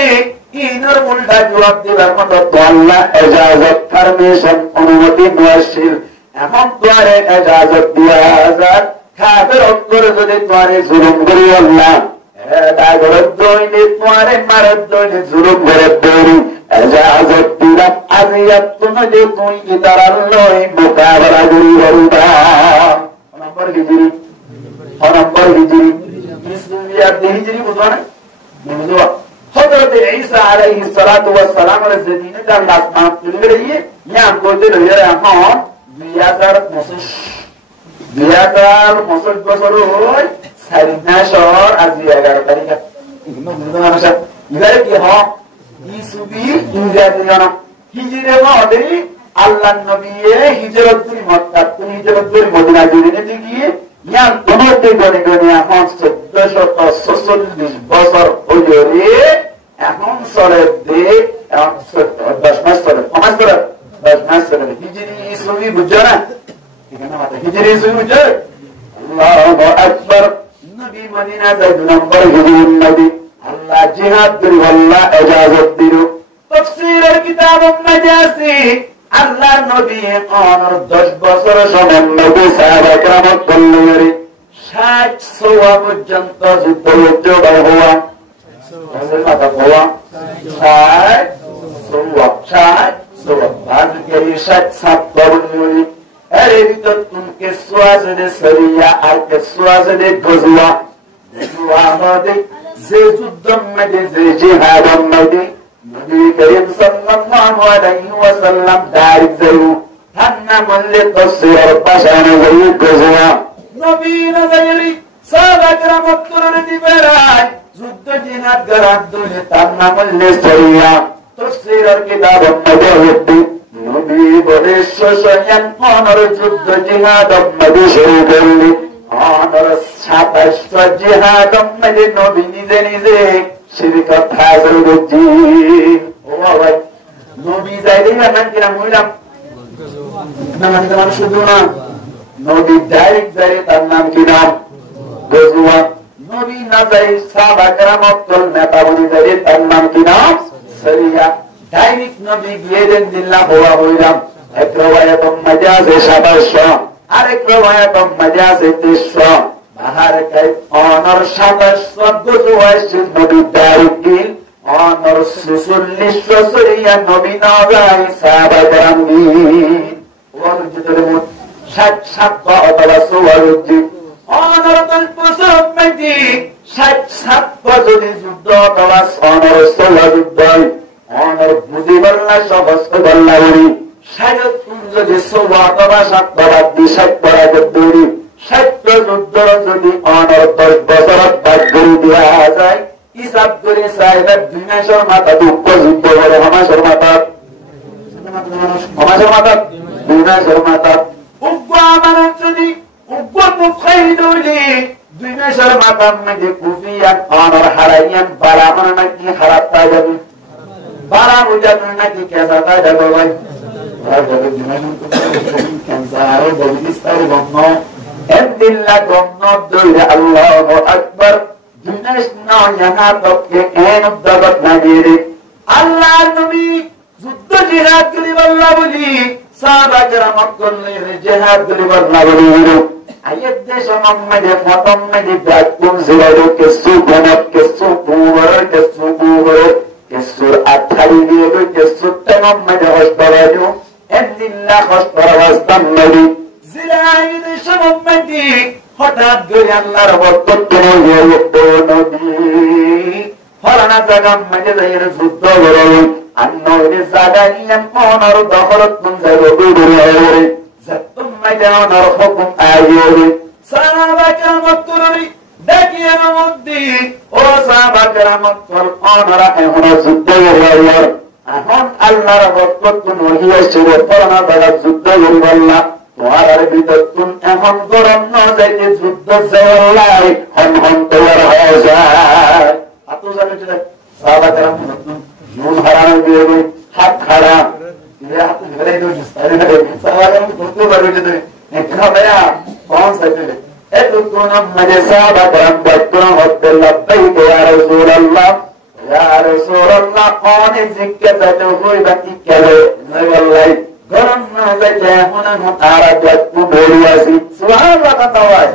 ইনর উল্টা জবাব দিবার মতো তো আল্লাহ ইজাজত পারমিশন অনুমতি নসিল এমন তোরে ইজাজত দিয়া হাজার কাফের অক্ষর যদি তোরে জুলুম করি আল্লাহ দাগরত দইনে তোরে মারত দইনে জুলুম করে দইনি ইজাজত দিলাম আজিয়াত তুমি যে তুই ইতারাল লই মোকাবেলা করি বলবা। নম্বর হিজরি ইসলামিয়াত হিজরি বুঝো না বুঝো। हजरत ईसा अलैहि सलातु व सलाम ने जमीन का आसमान खुल रही है यहां को दे रहे हैं हम 2000 বছর হয় সারিনাশর আজ 11 তারিখ ইবারে কি হয় ইসুবি ইংরেজি জানা হিজরে মধ্যে আল্লাহর নবী হিজরত করে মক্কা থেকে হিজরত করে মদিনা যেতে গিয়ে ইয়া তোমাকে গনে গনে এখন 1446 বছর হয়ে এখন চলে দে 10 মাস চলে 10 মাস চলে হিজরি ইসলামী বুঝছো না এখানে মাত্র হিজরি ইসলামী বুঝছো। আল্লাহু আকবার। নবী মদিনা যায় 2 নম্বর হিজরি নবী আল্লাহ জিহাদ করে আল্লাহ ইজাজত দিল। তাফসীরের কিতাব মাজাসি আল্লাহ নবী অনর 10 বছর সময় নবী সাহাবা کرام বললেন 60 সোয়া পর্যন্ত যুদ্ধ হওয়া মাথা হওয়া 60 বাকি 60 বললেন আরে ভিতর তুমকে সোয়াজে সরিয়া আর কে সোয়াজে গজওয়া আমাদের যে যুদ্ধ মধ্যে যে জিহাদ মধ্যে নবী করিম সাল্লাল্লাহু আলাইহি ওয়াসাল্লাম দাঁড়িয়ে যাও ঠান্ডা মল্লে তসের পাশানে যাই গজওয়া নবী নজরি সাহাবা کرام উত্তর দিবেরাই যুদ্ধ জিহাদ করার দলে ঠান্ডা মল্লে সরিয়া তসের কিতাব মধ্যে নবী বলে শশয়ান অনর যুদ্ধ জিহাদ মধ্যে শুরু করলি অনর 27 জিহাদ মধ্যে নবী নিজে নিজে শিরকত হাজির করছি। ও বাবা নবী যাইলে না কিনা মহিলাম না মানে তোমার শুধু না নবী ডাইরেক্ট যাই তার নাম কি নাম গজওয়া। নবী না যাই সাহাবা کرام অক্কল নেতা বনি যাই তার নাম কি নাম সরিয়া। ডাইরেক্ট নবী গিয়ে দেন দিল্লাহ হওয়া হইলাম। এক রওয়ায়াত মাজাজে 27 আরেক রওয়ায়াত মাজাজে 23 বাহার কাই অনর 27 গজওয়ায় নবী ডাইরেক্ট অনর 46 সরিয়া নবী না যাই সাহাবা کرام ওর ভিতরে 60 অথবা 64 অনর 10 বছর মধ্যে 60 যদি যুদ্ধ অথবা অনর 16 যুদ্ধ অনর বুঝি বললা সবস্ত বললা উনি 60 যদি 16 অথবা 7 বিষয় পড়া করতে 60 যুদ্ধ যদি অনর 10 বছর বাদ করে দেওয়া যায় হিসাব করে সাহেবের 2 মাসের মাথা দুঃখ যুদ্ধ করে মাসের মাথা 2 মাসের মাথা উগ্র আমার যদি উগ্র মুখাইদুলি 2 মাসের মাথার মধ্যে কুফিয়ান অনর হারাইয়ান বালা মানে নাকি হারাতা যাবে বালা বুঝাবে নাকি কেসাতা যাবে ভাই যাবে ক্যান্সার বলিস্তার গন্ধ এদিল্লা গন্ধ দইরা আল্লাহু আকবার দুনিয়াস না জানা তোকে এন দগত না দিয়ে আল্লাহ নবী যুদ্ধ জিহাদ করি বল্লা বলি সাহাবা کرام করলে জিহাদ করি বল্লা বলি আয়াত দেশ মোহাম্মদে প্রথম মধ্যে ব্যাকুম জিলারো কে সুবহানাত কে সুবুর কে সুবুর কে sur atali দিয়ে কইতে সুত্তাম মধ্যে হস্তরাজু এন্দিল্লা হস্তরাস্তাম নবী জিলাইদ সমম্মতি হঠাৎ করে আল্লাহর বরকত নবী ফলানা জায়গা মধ্যে যাইরে যুদ্ধ করল আন্নরে জায়গা ইয়ান কোনর দখলত কোন জায়গা করে যতম মধ্যে অনর হুকুম আইরে সাহাবা কেরামত করি দেখিয়ে নমদ্দি ও সাহাবা কেরামত কর অনরা এখন যুদ্ধ করল এখন আল্লাহর বরকত নহিয়া ছিল ফলানা জায়গা যুদ্ধ করল তোমার ভিতর তুন এখন গরম না যাইতে যুদ্ধ চাই হন হন তোমার হয়ে যায় এত জানে সাহাবা কেরাম নুন হারানো দিয়ে হাত খাড়া হাত ধরে সাহাবা কেরাম করতে পারবে যদি একটা ভাইয়া কম চাইতে এতক্ষণ মজে সাহাবা কেরাম বর্তমান হতে লব্বাইক ইয়া রাসূলুল্লাহ ইয়া রাসূলুল্লাহ কোন জিজ্ঞাসা হইবা কি কেলে নবল্লাই গরম না যাইতে এখন আর একটু বলি আসি সুবহানাল্লাহ কথা হয়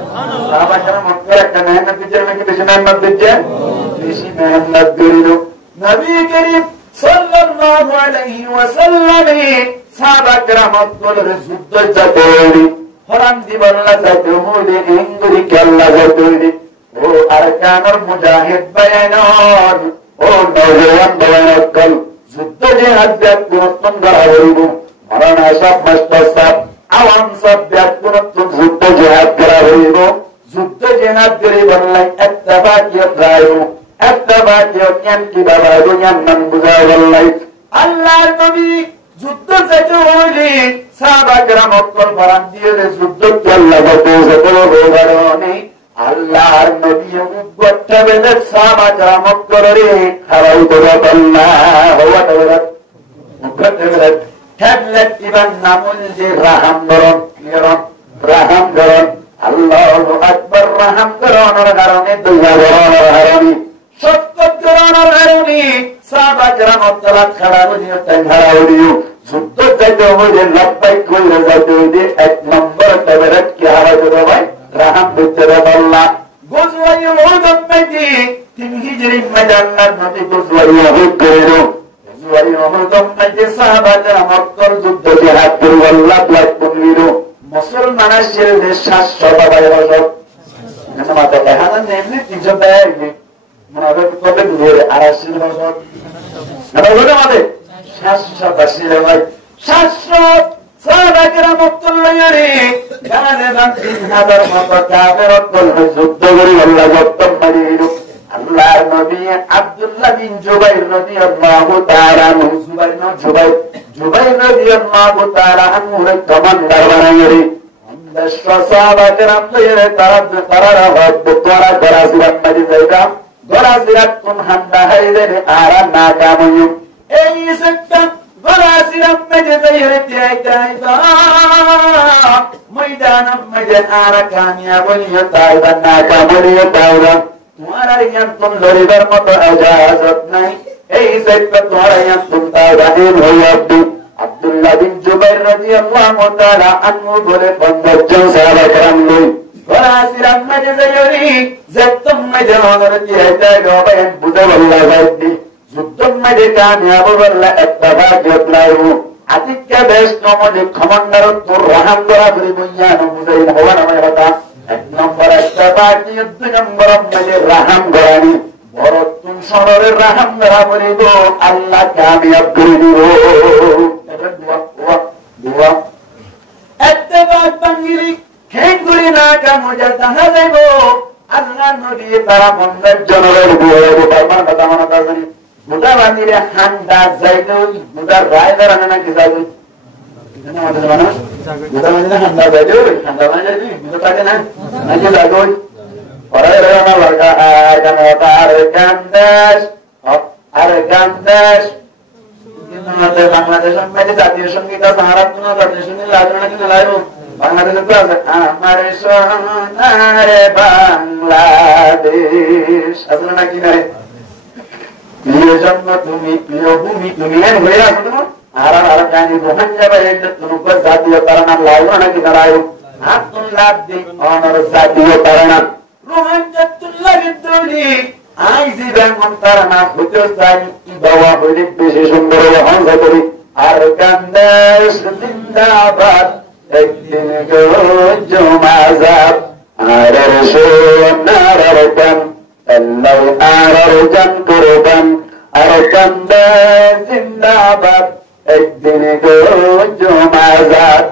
সাহাবা কেরাম মক্কার একটা মেহনত দিচ্ছে নাকি বেশি মেহনত দিচ্ছে বেশি মেহনত দিল নবী করিম সাল্লাল্লাহু আলাইহি ওয়াসাল্লাম সাহাবা কেরাম বলেন যুদ্ধ যাবে ফরান দিবাল্লাহ যাবে হইলে ইংরি কেল্লা যাবে ও আরকানুল মুজাহিদ বায়ানন ও নওজওয়ান বায়ানকল যুদ্ধ যে হাদিয়াত পুরস্কার করা হইব মারানা সব মাস্টার আওয়াম সব ব্যাকুরত যুদ্ধ জিহাদ করা হইব যুদ্ধ জিহাদ করে বললাই ইত্তেফাকিয়ত রায়ু ইত্তেফাকিয়ত জ্ঞান কি বাবা জ্ঞান নাম বুঝায় বললাই আল্লাহর নবী যুদ্ধ যেতে হইলে সাহাবা কেরাম অকল ফরান দিয়ে যুদ্ধ চল্লা কারণে আল্লাহর নবী উগ্রটা বেঁধে সাহাবা কেরাম অকলরে খারাই করে বললা হওয়া উগ্রটা ট্যাবলেট ইবান নামুল যে রাহাম গরম রাহাম গরম আল্লাহু আকবার রাহাম গরমের কারণে দুইয়া গরমের কারণে সত্য গরমের কারণে সাহাবা কেরাম অকলাত খাড়া হইও তাই খাড়া হইও যুদ্ধ যাইতে হইলে লব্বাইক কইরা যাইতে হইলে এক নম্বর ট্যাবলেট কি হারা করে ভাই রাহাম দিতে বললা গজওয়াই উহুদ মধ্যে 3 হিজরি মধ্যে আল্লাহর নবী গজওয়াই উহুদ করেন মুসলমানের ছেলেদের 700 টাকা মাথা এখানে এমনি 300 টাকা মনে হবে কত দূরে 250 বছর আমাদের 700 ভাই 700 সাহাবাকেরা মুক্তল্লায়ারে গানে বান 3000 মতো কাফের যুদ্ধ করে আল্লাহ গপ্তম মারিল আল্লাহর নবী আব্দুল্লাহ বিন জুবাইর রাদিয়াল্লাহু তাআলা আনহু জুবাইর রাদিয়াল্লাহু তাআলা আনহু কমান্ডার বানাইরে সাহাবাকেরা তারা তোরা গরাজিরাত মারি যাইবা গরাজিরাত কোন হান্ডা হাইরে আর না কাময়ু এই সেক্টর গরাজিরাত মারি যাইরে তাইতা ময়দান ময়দান আর কামিয়াব লিয়া তাইবা না কামলিয়া তাওরা তোমার ইয়ান তুম লড়িবার মতো ইজাজত নাই এই সেক্টর তোমার ইয়ান তুম তাওরাহিম হইয়া আব্দুল্লাহ বিন জুবাইর রাদিয়াল্লাহু তাআলা আনহু বলে 50 জন সাহাবা کرام লই গরাজিরাত মারি যাইরি যতম ময়দানের তিহাইতা গবায়ন বুঝাল্লাহ যাইতি যুদ্ধম মারি কামিয়াব বললা ইত্তেফাকিয়ত লাইহু আতিক্কা দেশ নমনে কমান্ডার তোর রাহাম করা করে বুঝানো বুঝাই হওয়া নামে কথা এক নম্বর ইত্তেফাকিয়ত দুই নম্বর মানে রাহাম করানি বড় তুম সরের রাহাম করা বলিব আল্লাহ কামিয়াব করে দিব এটা দোয়া ইত্তেফাক বাঙ্গিরি খেঙ্গুরি না কামো যা তাহা যাইব আল্লাহ নবী তারা 50 জনের বুড়ো বাবার কথা মনে করবেন গোটা বান্দিরে হান্ডা যাইতে গোটা রায়দার আনে নাকি যাইতে গোটা বান্দিরে হান্ডা যাইতে হান্ডা বানিয়ে যাইতে গোটা থাকে না নাকি যাইতে আমার লড়কা আর গান্দাস কিন্তু বাংলাদেশের মধ্যে জাতীয় সঙ্গীত আছে হারাত কোনো জাতীয় সঙ্গীত লাগবে না কিন্তু লাগবে বাংলাদেশে তো আছে আমার সোনারে বাংলাদেশ আসলে নাকি নাই প্রিয় জন্ম তুমি প্রিয় ভূমি তুমি হয়ে আসো তোমার আর আর কানি রোহান যাবে তোমাকে জাতীয় তারা লাগবে নাকি দাঁড়ায় আব্দুল্লাহ দিন অনর জাতীয় তারা রোহান জাতুল্লাহ বিদ্রোহী আই জীবন তারা না হতে চাই বাবা বলে বেশি সুন্দর হামজা করি আর কান্দাস জিন্দাবাদ একদিন গো জমাজাব আর সোনার কান আল্লাহ আর জান করবান আর কান্দাস জিন্দাবাদ একদিন গো জমাজাব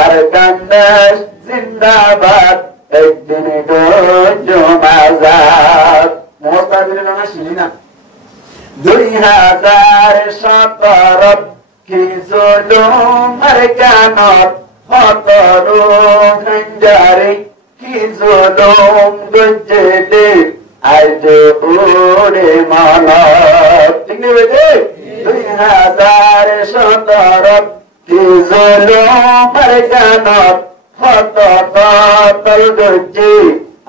আর কান্দাস জিন্দাবাদ একদিন গো জমাজাব মোস্তাফির নানা শুনি না 2017 কি জুলুম আর কানত হতর খঞ্জারে কি জুলুম গজলে আজ ওরে মানত ঠিক নেই বেটে 2017 কি জুলুম আর কানত হতর গজলে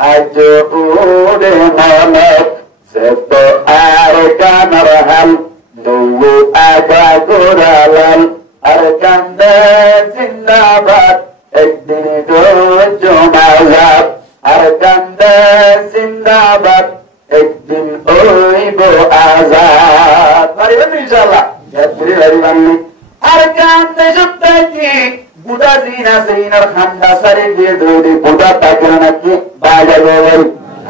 আজ ওরে মানত সত আর কানর হাল দৌড় আগা গোড়ালাল আর কান্দা জিন্দাবাদ একদিন গো জমাজাব আর কান্দা জিন্দাবাদ একদিন ওইব আজাদ পারিবেন ইনশাআল্লাহ পারিবেন আর কান্দা সত্যাকি বুড়া দিনা সেইনার খান্দা সারি দিয়ে দৌড়ি বুড়া তাকে নাকি বাজা গেল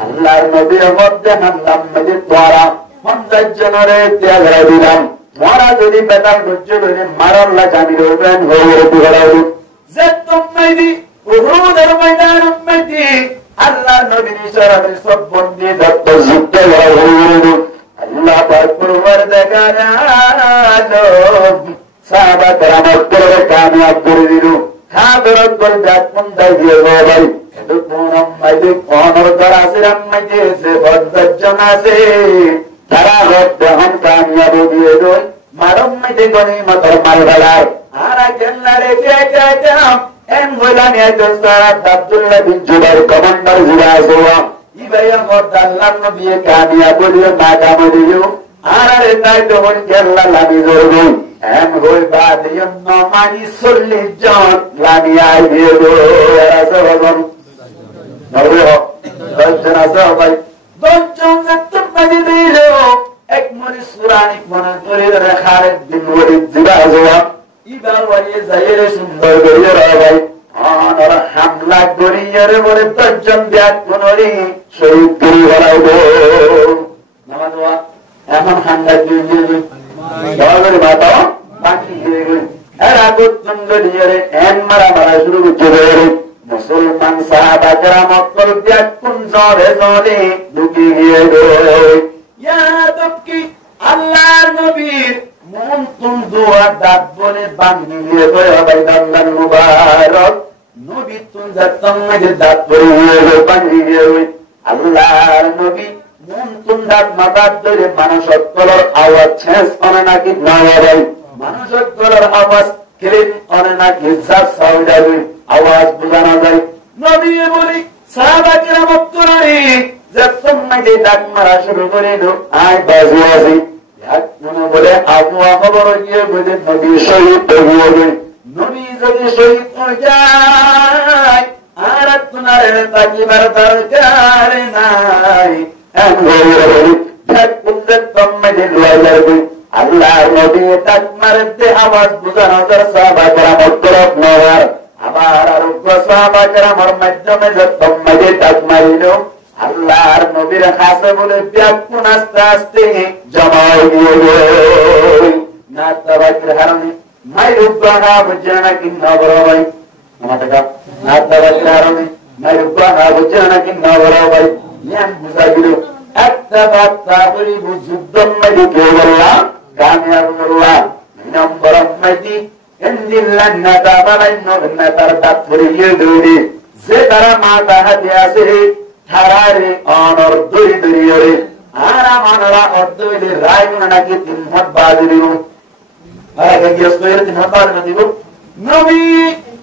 আল্লাহর নবীর মধ্যে হামলাম নবীর দ্বারা 50 জনের ত্যাগ দিলাম মরা যদি বেতাল গুজ্জ করে মারার লাগামি রবেন হয়ে পুরাও যে তুমি উহুদের ময়দানে মধ্যে আল্লাহর নবীর ইশারাতে সব বন্দী যত যুদ্ধ হলো আল্লাহ পাক পরওয়ার দেখালো সাহাবা کرام করে কামিয়াব করে দিল খাবরত করে দেখুন দাইয়ে ভাই কোনম মাইদে কোনর দরাসিরাম মাইদে সে 50 জন আছে তারা রব্বান কামিয়াব দিয়ে দেন মারম মাইদে গনিমতর মালবালার আর জান্নারে যাইতাম এন হইলানি আজসারা আব্দুল্লাহ বিন জুবাইর কমান্ডার জিরাজওয়া ইবাইয়া গদাল্লাহ নবী কামিয়াব দিয়ে নাকাম দিও আর আরে তাই তো হল আল্লাহ লামি জরবো এম হই বাদিয়ন মানি 40 জন লামি আইবে গো রাসূলুল্লাহ নবী দজন আছে ভাই দজন তুমি দিলো এক মনি সুরানি মনে করে খালেদ বিন ওয়ালিদ জিরাজওয়া ইবার ওয়ালি জায়ের সুন্দর করিয়া ভাই আর হামলা করিয়া রে বলে দজন ব্যাগ কোনরি শহীদ করে হলাইবো নামাজ এখন হামলা দিয়ে বাবার মাতা বাকি হয়ে গেল এরা গুতন্দ দিয়ে এন মারা মারা শুরু করতে মুসলমান সাহাবা کرام অকল ব্যাগ কোন জরে জরে ঢুকে গিয়ে গেল ইয়া তবকি আল্লাহর নবীর মন তুম দোয়া ডাক বলে বাঙ্গি গিয়ে গয়া বাইদাল্লাহ মুবারক নবী তুম জাতম মে ডাক বলে বাঙ্গি গিয়ে আল্লাহর নবী মন তুম ডাক মাথার ধরে মানুষত্বর আওয়াজ শেষ করে নাকি না ভাই মানুষত্বর আওয়াজ ক্লিন করে নাকি সাফ সাউন্ড আওয়াজ বোঝানো যায় নবী বলি সাহাবা کرام উত্তরে যখন নাকি ডাক মারা শুরু করে দিল আয় বাজু আসি এক মনে বলে আবু খবর গিয়ে বলে নবী শহীদ হয়ে গেল নবী যদি শহীদ হয়ে যায় আর আপনার তাকিবার দরকার নাই আল্লাহর নবী ডাক মারতে আওয়াজ বোঝানো যায় সাহাবা کرام উত্তরত নওয়ার আবার আরোগ্য সাহাবা کرامর মাধ্যমে যখন মাঝে ডাক মারিল আল্লাহর নবীর কাছে বলে ব্যাকুন আস্তে আস্তে জমা হয়ে গেল না তাবাকির হারানি মাই রুবাহা বুঝানা কি নবর ভাই আমাদের না তাবাকির হারানি মাই রুবাহা বুঝানা কি নবর ভাই ইয়ান বুঝাইল একটা বার্তা বলি যুদ্ধম মাঝে কে বললাম কামিয়াব বললাম নম্বর মাঝে এন্দিল্লাহ নাতা বানাইনো নাতার তাৎপর্য দৌড়ি যে তারা মাথা হাতে আছে থারারে অনর দই দরিয়রে আর আমানরা অদ্দইলে রায় নাকি তিন হাত বাজে দিল আর আগে গিয়ে তিন হাত বাজে দিব নবী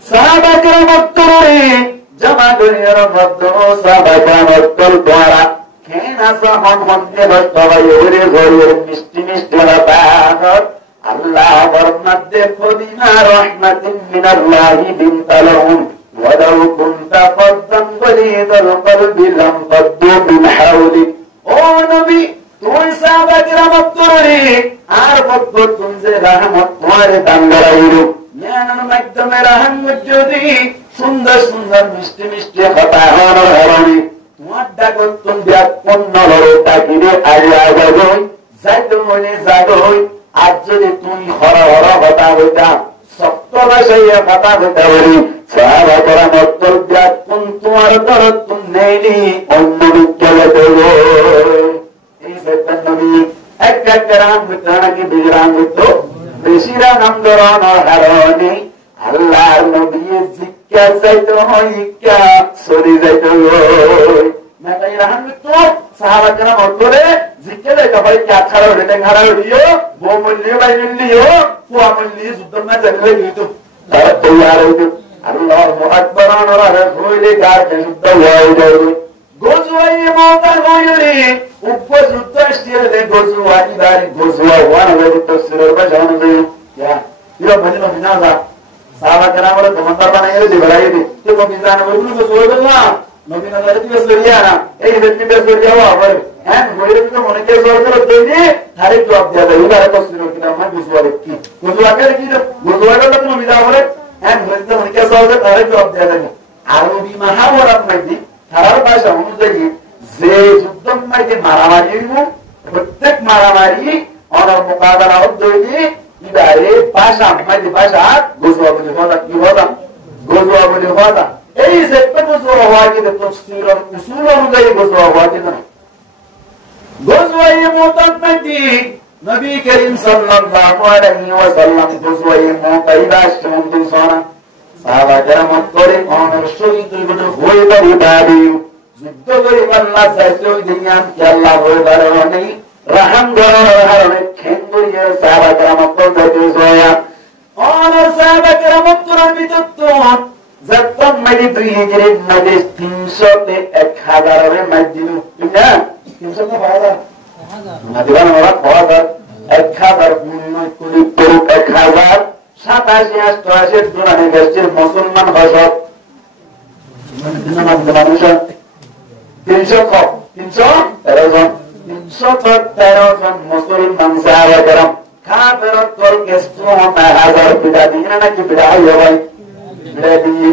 সাহাবা کرام উত্তরে জমা করিয়ার মধ্য সাহাবা کرام উত্তর দ্বারা কেনা সহন মধ্যে বসবাই ওরে ঘরের মিষ্টি মিষ্টি বাতাস আল্লাহ বরমাতে ফদিনা রহমাতিন মিনাল্লাহি বিনতালহুম ওয়ালাউ কুনতা ফাদ্দান গলিদাল কলবি লাম ফাদ্দু মিন হাওলিক ও নবী দান বাড়াইল জ্ঞানের মাধ্যমে রাহান যদি সুন্দর সুন্দর মিষ্টি মিষ্টি কথা হওয়ার হারানি তোমার ডাকত তুমি ব্যাপন্ন হলো ডাকিরে আইয়া যাগই যাইতে মনে যাগই আজ যদি তুমি হর হর কথা হইতা সত্য ভাষাইয়া কথা হইতা বলি সাহাবারা মত্তর ব্যাপন তোমার দরদ তুমি নেইনি অন্য বিজ্ঞানে দেব এই সত্য নবী এক এক রাম হইত নাকি বিরাম হইত বেশিরা নাম ধরানোর হারানি আল্লাহর নবী জিজ্ঞা যাইতো হইকা সরি যাইতো মেটাই রাহান মিত্র সাহাবাকেরা মধ্যে জিজ্ঞে যাইতো ভাই কে আখাড়া হইতে খাড়া হইও বউ মূল্য ভাই মিললিও কুয়া মূল্য যুদ্ধ না জানলে কিন্তু তারা তৈয়ার হইতো আল্লাহু আকবার আনারা হইলে গাছে যুদ্ধ হয়ে যাবে গোজুয়াই মোতা হইরে উপযুক্ত স্টিলে গোজুয়াই বাড়ি গোজুয়া ওয়ানা তো সিরর বাজানো দেয় ইয়া ইয়া বলিনো বিনাজা সাহাবাকেরা বলে তোমার বানাইলে দিবাই দি তো কবি জানা বলুন তো সরে না নবী নজরে দিবে সরিয়া না এই ব্যক্তিটা সরিয়া হবে হ্যাঁ বইরে তো মনে কে সরে করে দেই তারে জবাব দেয়া যায় উদারে তো সিরর কিনা মা বুঝওয়ারে কি বুঝওয়াকে কি বুঝওয়ারে তো নবী দা বলে হ্যাঁ বইরে তো মনে কে সরে তারে জবাব দেয়া যায় আরবি মহাবরাত মাইদি তার ভাষা অনুযায়ী যে যুদ্ধ মাইদি মারামারি হইব প্রত্যেক মারামারি অনর মোকাবেলা হইবে ইবারে ভাষা মাইদি ভাষা গোজওয়া বলে হওয়া কি হওয়া গোজওয়া বলে হওয়া এই যে গোজওয়া হওয়া কি তফসির আর উসুল অনুযায়ী গোজওয়া হওয়া কি না গোজওয়াই মুতাত মাইদি নবী করিম সাল্লাল্লাহু আলাইহি ওয়াসাল্লাম গোজওয়াই মুতাইবাস শুনতুন সোনা সাহাবারা মত করে অনর শহীদ হয়ে বলি বাড়ি যুদ্ধ করে আল্লাহ চাইতে ওই দুনিয়া কি আল্লাহ হয়ে বাড়ানি রাহাম গরার হারনে খেন্দুরিয়া সাহাবারা মত করতে জয়া অনর সাহাবারা মত করার বিতত্ব যতম মাইদি দুই হিজরির মধ্যে 300 তে 1000 এর মাইদিনু না 300 তে 1000 মাদিবান ওরা 1000 কোটি 1000 87 88 জনের দেশের মুসলমান ভাষা মানুষ 313 জন মুসলমান সাহাবারা কাফের কল কেসু 1000 বিদা দিন নাকি বিদা হয় ভাই বিদা দিয়ে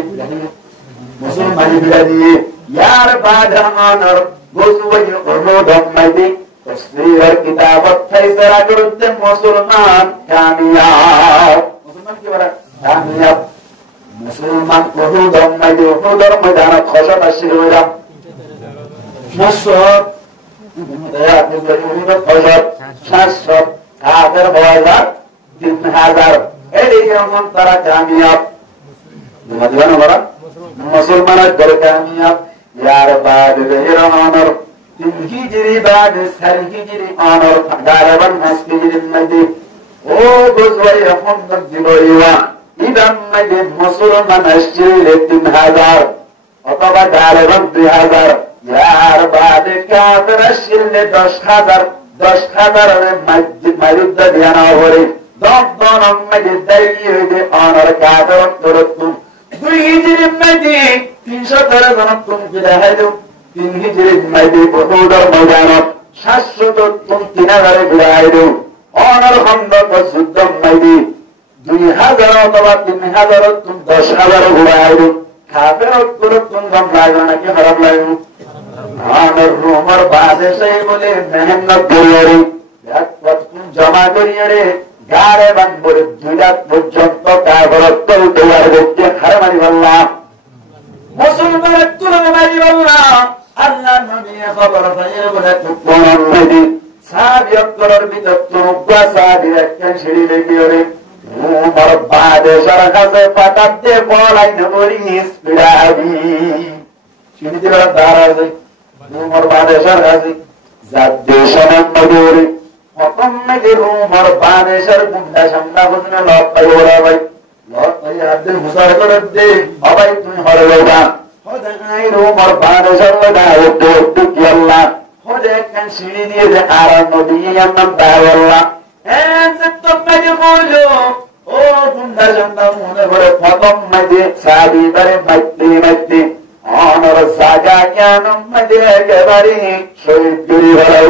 মুসলমান বিদা দিয়ে यार बादरानर गोजुवय उर्दम माइदी तस्वीर किताबत फैसला करते मुसलमान कामयाब मुसलमान की बड़ा कामयाब मुसलमान उर्दम माइदी उर्दम मैदान खशत अशिर होइरा शाश्वत दया उर्दम खशत शाश्वत काफिर बवाजा 3000 এদিকে মন তারা কামিয়াব মদিনা বড় মুসলমানের দল কামিয়াব यार बाद रहमानर तीन हिजरी बाद सर हिजरी आनर गारबन मस्जिद नदी ओ गुजवाई रहमत जिबरिवा इदम नदी मुसलमान अस्जिल 3000 अथवा गारबन 2000 यार बाद काफिर अस्जिल 10000 में मस्जिद मरिद दियाना होरे दोन मस्जिद दईदे आनर काफिर तुरतु दुई हिजरी नदी 313 জন তুম বিদাহাইলো 3 হিজরি মাইদি বহুদর ময়দানত 700 তুম 3000 বিদাহাইলো অনর খন্দক যুদ্ধ মাইদি 2000 অথবা 3000 তুম 10000 বিদাহাইলো কাফের উত্তর তুম গম লাগলো নাকি খারাপ লাগলো অনর রোমর বাদে সেই বলে মেহনত করিয়ারে এক তুম জমা করিয়ারে গারে বানবরে 2 লাখ পর্যন্ত কাফের তৈয়ার করতে হারমানি আল্লাহ মুসলমানের তুলনা মারি আল্লাহ আল্লাহ নবী খবর পাইয়ে বলে কোন নবী সাহাবিয়ত করার ভিতর তোবা সাহাবীর একটা ছেড়ে লেগিয়ে উমর বাদে সরকারে পাঠাতে বলাই নবরিস বিরাবি শুনতে বড় দাঁড়াবে উমর বাদে সরকারে জাদে সনদ নবরি প্রথম মেয়ে উমর বাদে সর বুদ্ধা সামনা বুঝনে লক পাইওরা ভাই আব্দুল মুসার করে দে আবাই তুমি হরে লোবা হদে নাই রোমর বারে সরলা ওটো কি আল্লাহ হদে কান সিঁড়ি দিয়ে যে আর নদী আম্মা দাওয়াল্লাহ এন তুমি যে বলো ও বুন্দা জন্দা মনে করে প্রথম মাঝে সাবি বারে মাইতে অনর সাজা জ্ঞান মাঝে একেবারে শহীদ গরি হলো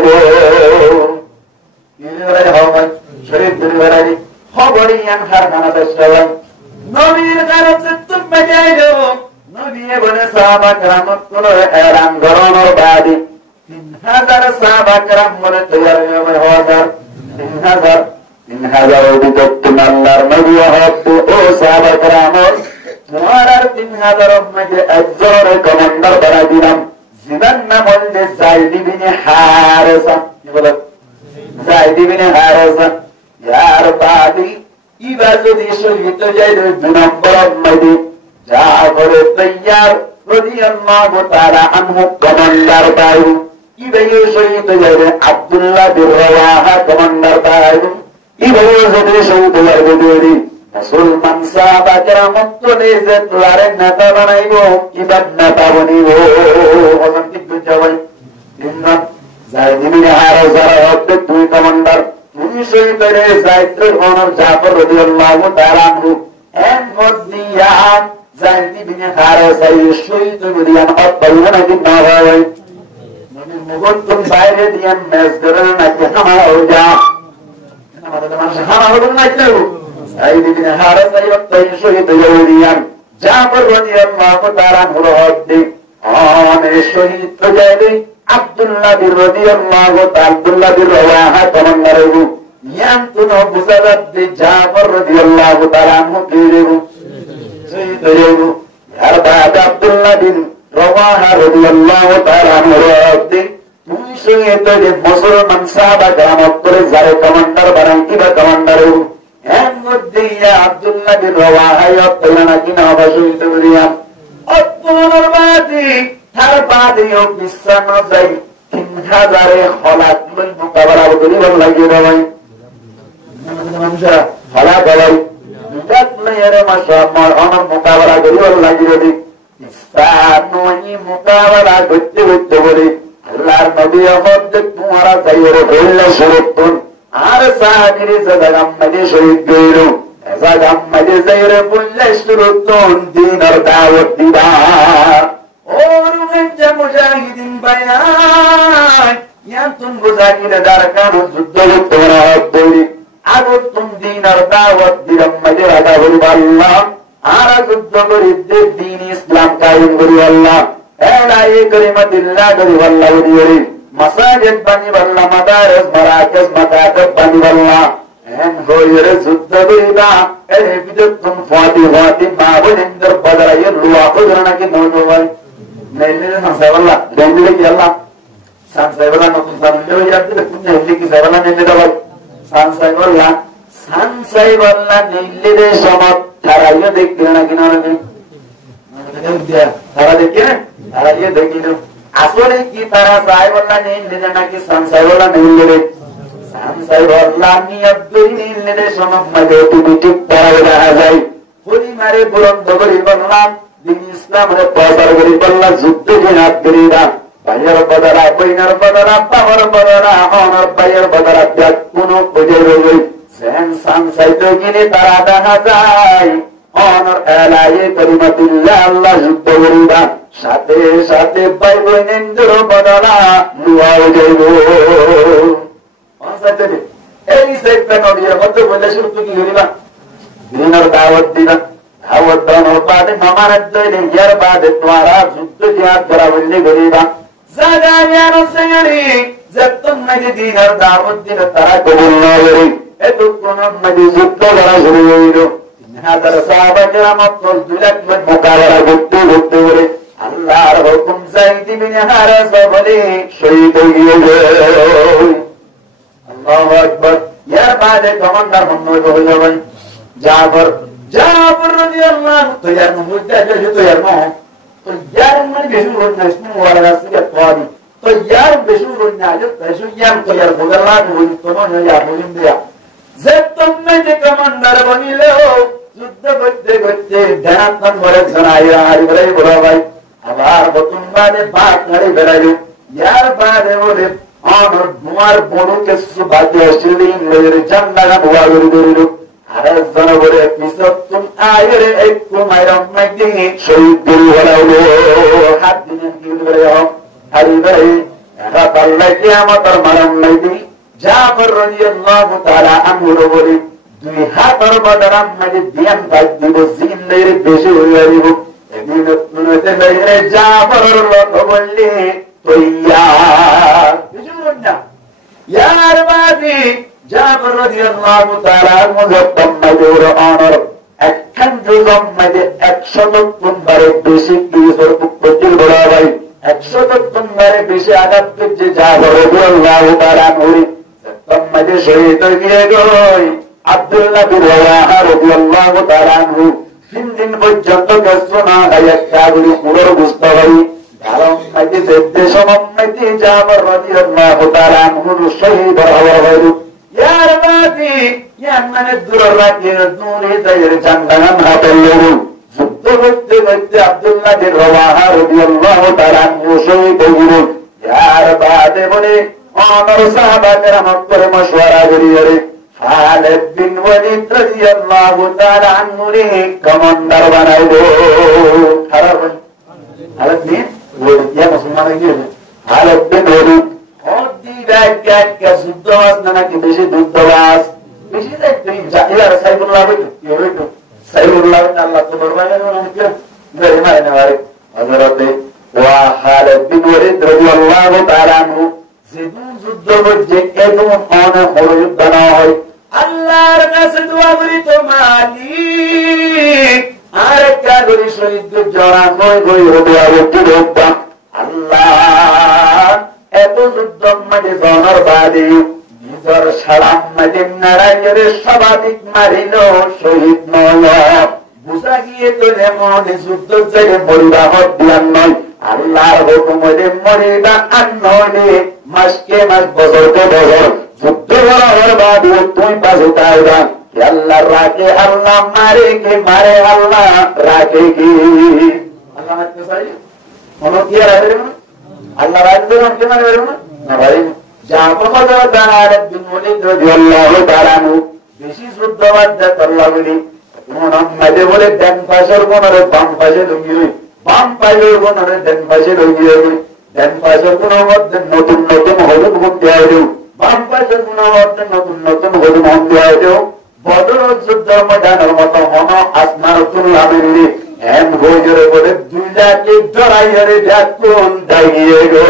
গিরে হলো হবে শহীদ গরি হলো খবরিয়ান কারখানা দেশাবেন নবীর কারণে তুমি যাইল নবী বলে সাহাবা কেরামত কোন এরান গরমের বাদী 3000 সাহাবা কেরাম বলে তৈরি হওয়া 3000 ভিতর তুমি আল্লাহর নবী হতো ও সাহাবা কেরামত তোমার আর 3000 মধ্যে একজনের কমান্ডার বানাই দিলাম জিনার নাম হচ্ছে যায়েদ ইবনে হারেসা কি বলে যায়েদ ইবনে হারেসা ইয়ার বাদী ইবা যদি শহীদ যায় 2 নম্বর মধ্যে জাফর তাইয়ার রাদিয়াল্লাহু তাআলা আনহু কমান্ডার বায়ু ইবাইও শহীদ যায় আব্দুল্লাহ বিন রাওয়াহা কমান্ডার বায়ু ইবাইও যদি শহীদ যায় দেরি মুসলমান সাহাবা কেরামত চলে যে তোরে নেতা বানাইবো ইবাদ নেতা বানাইবো ওজন ঠিক বুঝাই ইন্না যায়েদ ইবনে হারেসা হচ্ছে 2 কমান্ডার তুমি শহীদ হয়ে যায়েদ ওমর জাফর রাদিয়াল্লাহু তাআলা আনহু এন মদিয়া যায়েদ ইবনে হারেসা শহীদ হইয়ান অত্যাচার নাকি না হয় নবী মুগতুন বাইরে দিয়ান মেজ করে নাকি হামা হয়ে যা আমাদের মানুষ হামা হলো না কেউ যায়েদ ইবনে হারেসা অত্যাচার শহীদ হইয়ান জাফর রাদিয়াল্লাহু তাআলা আনহু হদ্দি অনে শহীদ হয়ে আব্দুল্লাহ বিন রাদিয়াল্লাহু তাআলা আব্দুল্লাহ বিন রাওয়াহা কমান্ডারু ইয়ান্তুন বুসারাত জাফর রাদিয়াল্লাহু তাআলা আনহু কিরু শহীদ হইবু আর বাদ আব্দুল্লাহ বিন রাওয়াহা রাদিয়াল্লাহু তাআলা আনহু রদি তুমি শহীদ হয়ে মুসলমান সাহাবা কেরামত করে যারে কমান্ডার বানাই কিবা কমান্ডারু এর মধ্যে আব্দুল্লাহ বিন রাওয়াহা অত্যাচার নাকি না শহীদ হইয়া অত্যাচার বাদী তার বাদেও বিশ্বাস যাই 3000 হলাক মোকাবেলা করিব লাগিয়ে দেওয়াই হলা দেওয়াই মোকাবেলা করিব লাগিয়ে দিই মোকাবেলা করতে করতে বলি আল্লাহর নবী মধ্যে তোমারা যাই হইলে সুরক্ষণ আর সাহাবির জাগাম্মাদে শহীদ গইল জাগাম্মাদে যাই রে বললে সুরক্ষণ দিনের দাওয়াত দিবা और उनके मुजाहिदीन बयान या तुम मुजाहिद दरकान जुद्ध तोरा होली आगो तुम दीनर दावत दिरम मजे आदा होली अल्लाह आरा जुद्ध करी दीन इस्लाम कायम करी अल्लाह एला ये कलिमतिल्लाह करी अल्लाह होली मसाजिद बनी अल्लाह मदारिस मराकज मकातब बनी अल्लाह एन होयरे जुद्ध करीदा एले बिदत तुम फाती मावनिंदर बदराय रुआ खुदरना की नोनोवाई Nell'ile San Saivalla, nell'ile chi Allah? San Saivalla non San Saivalla, yattile punne nell'ile chi Saivalla nell'ile davai. San Saivalla nell'ile somat tharaiyo dekkina kinana ni. Thara dekkina? Tharaiyo dekkina. Asole ki thara Saivalla nell'ile naki San Saivalla nell'ile. San Saivalla ni abduri nell'ile somat madoti bitik tharaiyo hazai. Puri mare puram dogori banlam. दिन इस्लाम रे प्रचार करी बल्ला जुद्ध जिहाद करीदा buyer बदरा banner बदरा power बदरा ऑनर बायर बदरा त्याग कुनो बजे रई सेन सान साइतो किने तारा দেখা যায় ऑनर एलाये कलिमतिल्लाह अल्लाह जुद्ध करीदा साथे साथे बाय बइनेंद्र बदरा लुआও যাইবো কোন সাথে এই সেক্টর নড়িয়ে মধ্যে বলে শুরু কি করিবা দিনের দাওয়াত দিবা আওয়াদানোর বাদে মামানত দইলে ইয়ার বাদে তোমারা যুদ্ধ জিহাদ করা বললে গরিবা জাগানিয়ার সেঙ্গি যতন নজি দিনের দাওয়াত দিলে তারা কবুল না করে এত কোন নজি যুদ্ধ করা শুরু হইল 3000 সাহাবা কেরামত 2 লাখ মোকাবেলা করতে করতে করে আল্লাহর হুকুম যায়েদ ইবনে হারেসা বলে শহীদ হয়ে গেল আল্লাহু আকবার ইয়ার বাদে কমান্ডার মোহাম্মদ হইলেন जाफर रदियल्लाहु तो यार मुद्दा जो तो यार नो तो यार मन बेशु रोना इसमें वाला रास्ते पानी तो यार बेशु रोना जो बेशु यार तो यार बोलला तो नो यार बोलिन दिया जब तुमने जे कमांडर बनिले हो युद्ध करते करते धनातन बरे सुनाया हरि बरे बोला भाई आबार बतुन बादे बात करे बेरायो यार बादे बोले और मुआर बोलो के सुभाग्य शिलिंग मेरे जन्नत का दुआ करो আরে জনবরে পিছতুন আয়রে একটু মাইরম মাইদি শহীদ করি হলালো হাত দিন কি করে হারি ভাই রাতাল্লাহ কিয়ামতের মারম মাইদি জাফর রাদিয়াল্লাহু তাআলা আনহু বলি দুই হাতের বাজারাম মাঝে দিয়ান ভাগ দিব জিন্দের বেশি হইয়া দিব একদিন যাবার লোক বললে তৈয়ার না ইয়ার বাদি যাবার রাদিয়াল্লাহু তাআলা মুজাদ্দামের অনর একখান যুগম মাঝে 100 বেশি কিশোর প্রতিল বড় ভাই 100 বেশি আঘাত করছে যাবার রাদিয়াল্লাহু তাআলা নূরি মাঝে শহীদ হয়ে গই আব্দুল্লাহ বিন রাওয়াহা রাদিয়াল্লাহু তাআলা আনহু 3 দিন পর্যন্ত কষ্ট না হয় কাবুলি পুরো বুঝতে হয় কারণ মাঝে যে সময় যাবার রাদিয়াল্লাহু তাআলা আনহু শহীদ হওয়া হয় ইয়ার বাদি ইয়ামানে দূর রাখে দূরে যায়ের জান্নাত হাতে লউ যুদ্ধ করতে করতে আব্দুল্লাহ বিন রাওয়াহা রাদিয়াল্লাহু তাআলা আনহু শহীদ হলেন ইয়ার বাদে বলে অনর সাহাবাদের মক্কার মশওয়ারা করিয়ে খালিদ বিন ওয়ালিদ রাদিয়াল্লাহু তাআলা আনহু রে কমান্ডার বানাইলো খারাপ খালিদ বিন ওয়ালিদ ইয়া মুসলমান হয়ে খালিদ বিন ওয়ালিদ ওদি রাজ্জাক যুদ্ধবাজ নাকি বেশি যুদ্ধবাজ বেশি দেখতেই জাহির সাইফুল্লাহ হইতো সাইফুল্লাহ আল্লাহ তো বলবাইলো নাকি মেরে মারনে वाले হযরত ওয়া খালিদ বিন ওয়ালিদ রাদিয়াল্লাহু তাআলা আনহু যেদিন যুদ্ধ করছে এদম অনেক বড় যুদ্ধ না হয় আল্লাহর কাছে দোয়া করি তো মালিক আর একটা করে শহীদ জড়া নয় গই হবে আর একটু দেখতাম আল্লাহ এত যুদ্ধ মাঝে জনর বাদে নিজের সালাম মাঝে নারায়ণের স্বাভাবিক মারিল শহীদ নয় বুঝা গিয়ে তো এমন যুদ্ধ ছেড়ে মরিবা হতিয়ান নয় আল্লাহর হুকুমে মরিবা আন্ননে মাসকে মাস বছরকে বছর যুদ্ধ করার বাদ তুই পাশে তাইবা আল্লাহ রাখে আল্লাহ মারে কে মারে আল্লাহ রাখে কি আল্লাহ রাখতে চাই কোন কি রাখবে না আল্লাহ রাখবে না কে মারে না না ভাই যা প্রমাদ দাঁড়ার বিন ওয়ালিদ রাদিয়াল্লাহু তাআলা বেশি যুদ্ধবাদ আল্লাহ বলি মোহাম্মদে বলে ডান পাশের কোনরে বাম পাশে লুকিয়ে বাম পাশের কোনরে ডান পাশে লুকিয়ে ডান পাশের কোন মধ্যে নতুন নতুন হলুদ মুখ দেওয়া দেও বাম পাশের কোন মধ্যে নতুন নতুন হলুদ মুখ দেওয়া দেও বদর যুদ্ধ ময়দানের মতো হন আসমার তুল্লা মিললি এম হয়ে বলে দুই লাখে ডরাইয়ারে ডাকুন দাঁড়িয়ে গো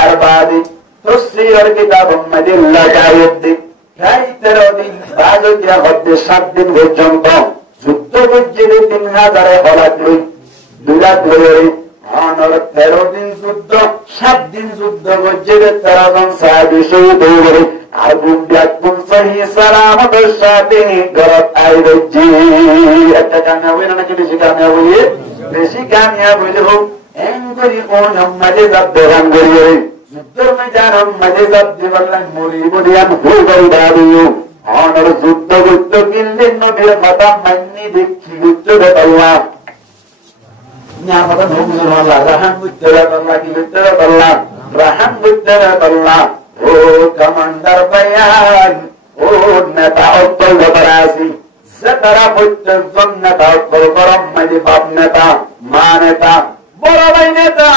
আর বাদি তফসীর কিতাব মধ্যে লাগায়ত দিক 13 দিন বাজে কিয়া হতে 7 দিন পর্যন্ত যুদ্ধ করছে 3000 হলাক লই 2 লাখ লই অনর 13 দিন যুদ্ধ 7 দিন যুদ্ধ করছে 13 জন সাহাবী শহীদ হয়ে আর গুন্ডা কোন সহি সালামতের সাথে গরত আইরজি একটা কামিয়াব হইল নাকি বেশি কামিয়াব হইল বেশি কামিয়াব হইল এনকরি কোন মাঝে যাব দেখান করিয়ে যুদ্ধের ময়দান মাঝে যাব দিবাল্লাহ মরি বলিয়ান হই গই দাদিও অনর যুদ্ধ করতে কিনলেন নবীর কথা মান্নি দেখি যুদ্ধ দেখাইয়া না কথা নবুজুর আল্লাহ রাহান বুদ্ধরা আল্লাহ কি বুদ্ধরা আল্লাহ রাহান বুদ্ধরা আল্লাহ ও কমান্ডার ভাইয়ান ও নেতা অত্যল বরাসি যারা প্রত্যেকজন নেতা অত্যল গরম মাঝে বাপ নেতা মা নেতা বড় ভাই নেতা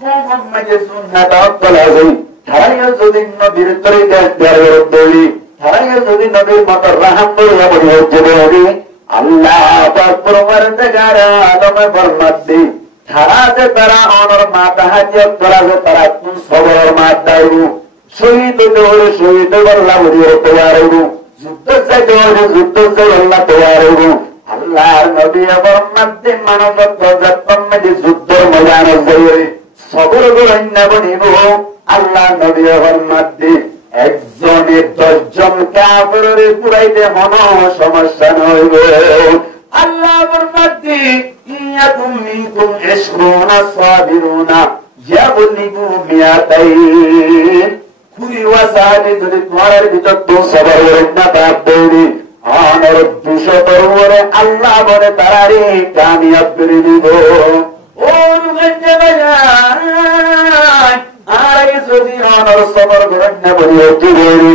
কোন মাঝে শুন নেতা অত্যল আছে তারাই যদি নবীর তরিকা দেওয়ার দলি তারাই যদি নবীর মত রাহাম করিয়া বলি হচ্ছে বলি আল্লাহ পাক পরমার দেগারা আদমে বরমাত দি তারা যে তারা অনর মাতা হাজিয়ত করা যে তারা কোন সবর মাত দাইবু শহীদ হলে শহীদ আল্লাহ বলিয়ে তৈয়ার হইব যুদ্ধ চাইতে হলে যুদ্ধ চাই আল্লাহ তৈয়ার হইব আল্লাহর নবী বরমাত দি মানবত্ব যত্ন যে যুদ্ধের ময়দান যাইবে সবর গোরান্য বনিব আল্লাহ নবী বরমাত দি একজনে 10 জন কাফেররে পুরাইতে মন সমস্যা নইব আল্লাহ বরমাতি ইয়াকুম মিনকুম ইশরুনা সাবিরুনা ইয়াবলিগু মিয়াতাইন কুরি ওয়াসানি যদি তোমার ভিতর তো সবর না পাবনি আর 200 পরে আল্লাহ বলে তারারে কামিয়াব করে দিব ও গঞ্জে ভাই আর যদি অনর সবর করেন না বলি ওই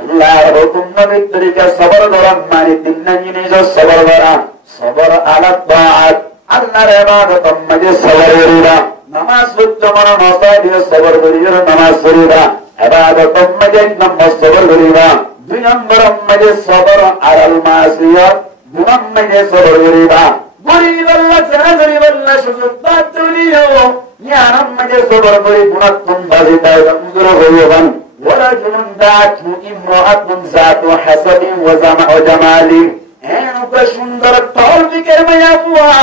আল্লাহর হুকুম নবীর তরিকা সবর করেন মানে তিন জিনিস সবর করা সবর আলা তাআত আল্লাহর ইবাদত মাঝে সবর করিবা নামাজ পড়তে মন নসাই দিয়ে সবর করিও নামাজ পড়িবা ইবাদতের মধ্যে এক নম্বর সবর করিবা, 2 নম্বর মধ্যে সবর আলাল মাসিয়াত, গুনার মধ্যে সবর করিবা। গরিব আল্লাহ ছাড়া গরিব আল্লাহ সুযোগ পাতুলিও ইয়ারাম মধ্যে সবর করি গুনাতুন বাজিতা উজুর হইবান। ওয়ারাজুলুন দাতু ইমরাআতুন যাতু হাসাবিন ওয়া জামালি, এনকা সুন্দর তৌফিকের মায়া বুয়া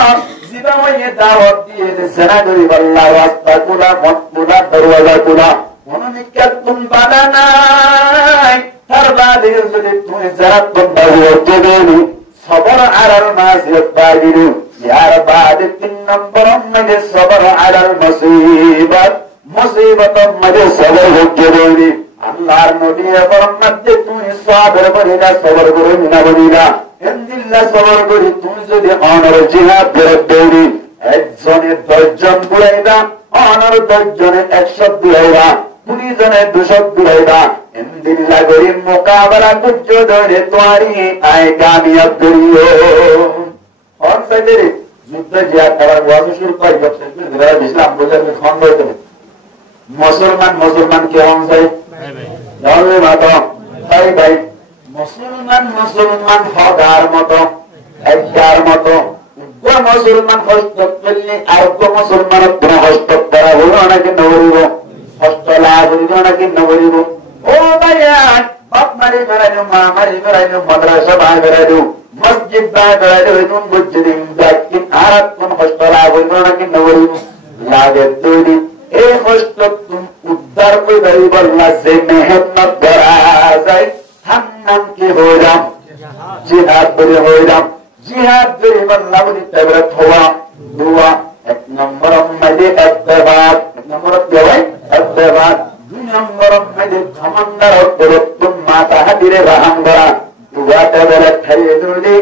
জীবনে দাওয়াত দিয়ে জানা গরিব আল্লাহ রাস্তা খোলা, মত খোলা, দরওয়াজা খোলা, কোন নিকাত তুম বাধা নাই। তার বাদে যদি তুমি যারা তোমরা হতে দেনি সবর আলাল মাসিয়াত বাগিরু, ইয়ার বাদে 3 নম্বর মধ্যে সবর আলাল মুসিবাত, মুসিবতের মধ্যে সবর হতে দেনি। আল্লাহর নবী ফরমাতে তুমি সবর করিলা, সবর করো না বলিলা ইনদিল্লাহ সবর করি। তুমি যদি অনর জিহাদ ফেরত দেনি, একজনের 10 জন বুড়াইবা, অনর 10 জনের 100 বুড়াইবা, 20 জনের 200 বুড়াইবা। ইনদিল্লাহ করি মোকাবেলা করছো ধরে তোমারি আয় কামিয়াব করিও। और साइडे যুদ্ধ জিহাদ করার ওয়াজ শুরু করে গেছে ইসলাম বলেন খন্ড হইতে মুসলমান মুসলমান কে হন যায় জানলে মাতো ভাই ভাই মুসলমান মুসলমান হওয়ার মতো একবার মতো কোন মুসলমান হস্তক করলে আর কোন মুসলমান কোন হস্তক করা হলো নাকি নবরিব হস্তলা হইল নাকি নবরিব। ও ভাইয়া বাপ মারি বেড়াইলো, মা মারি বেড়াইলো, মাদ্রাসা ভাই বেড়াইলো, মসজিদ ভাই বেড়াইলো, এরকম বুঝছিলেন দেখেন আর কোন হস্তলা হইল নাকি নবরিব লাগে তৈরি। এই হস্তক তুমি উদ্ধার করে বেরিয়ে বললা যে মেহনত করা যায় নাম কি হইলাম জিহাদ করে হইলাম। জিহাদ করে বললাম তবে থোয়া দুয়া 1 নম্বর মধ্যে ইত্তেবাদ, 1 নম্বর দেওয়াই ইত্তেবাদ, 2 নম্বর মধ্যে কমান্ডার করতুম মাতা হাদিরে রাহাম করা। দুয়াটা বলে খাইয়ে দিলি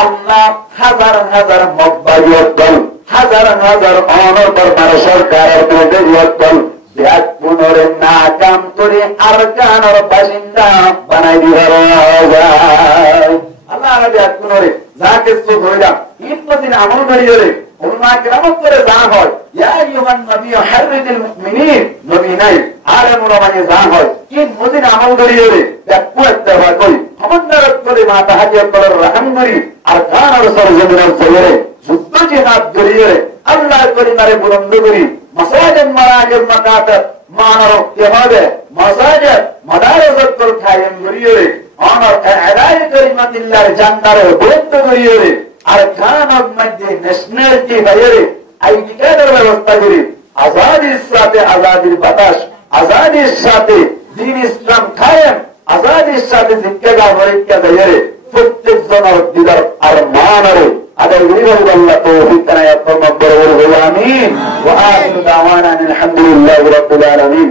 আল্লাহ হাজার হাজার মব্বাইয়ত দল, হাজার হাজার অনর দরবার সরকারের বিরুদ্ধে দল ব্যাগ পুনরে না কাম করে আর কানর বাসিন্দা বানাই দিবার আল্লাহ ব্যাগ পুনরে যাকে চোখ হইলাম ইতিন আমল করিয়ে উলমা কেরামত করে যা হয় ইয়া আইয়ুহান নবী হাররিদিল মুমিনিন, নবী নাই আলেমুল মানে যা হয় কি মদিন আমল করিয়ে ব্যাগ পুরতে হয় কই কমান্ডারত করে মাতা হাজিয়া করার রাহাম করি আর কানর সরজমিনের জয়েরে যুদ্ধ জিহাদ করিয়ে আল্লাহ করিমারে বুলন্দ করি। মাসাজিদ মারাজিদ মাকাতাত মানর কিভাবে মাসাজিদ মাদারিসত কর কায়েম করিয়ে অনর আদায় করিমাতিল্লাহর জান্নারে বুলন্দ করিয়ে আর কানর মধ্যে ন্যাশনালিটি বাইরে আইডি কার্ডের ব্যবস্থা করি। আজাদির সাথে আজাদির বাতাস, আজাদির সাথে দ্বীন ইসলাম কায়েম, আজাদির সাথে শিক্ষা পরীক্ষা বাইরে প্রত্যেক জনের দিদার আর মানরে আদায় করি। আল্লাহ তৌফিক দান করুন। আমিন। ওয়া আখিরু দাওয়ানা আলহামদুলিল্লাহি রাব্বিল আলামিন।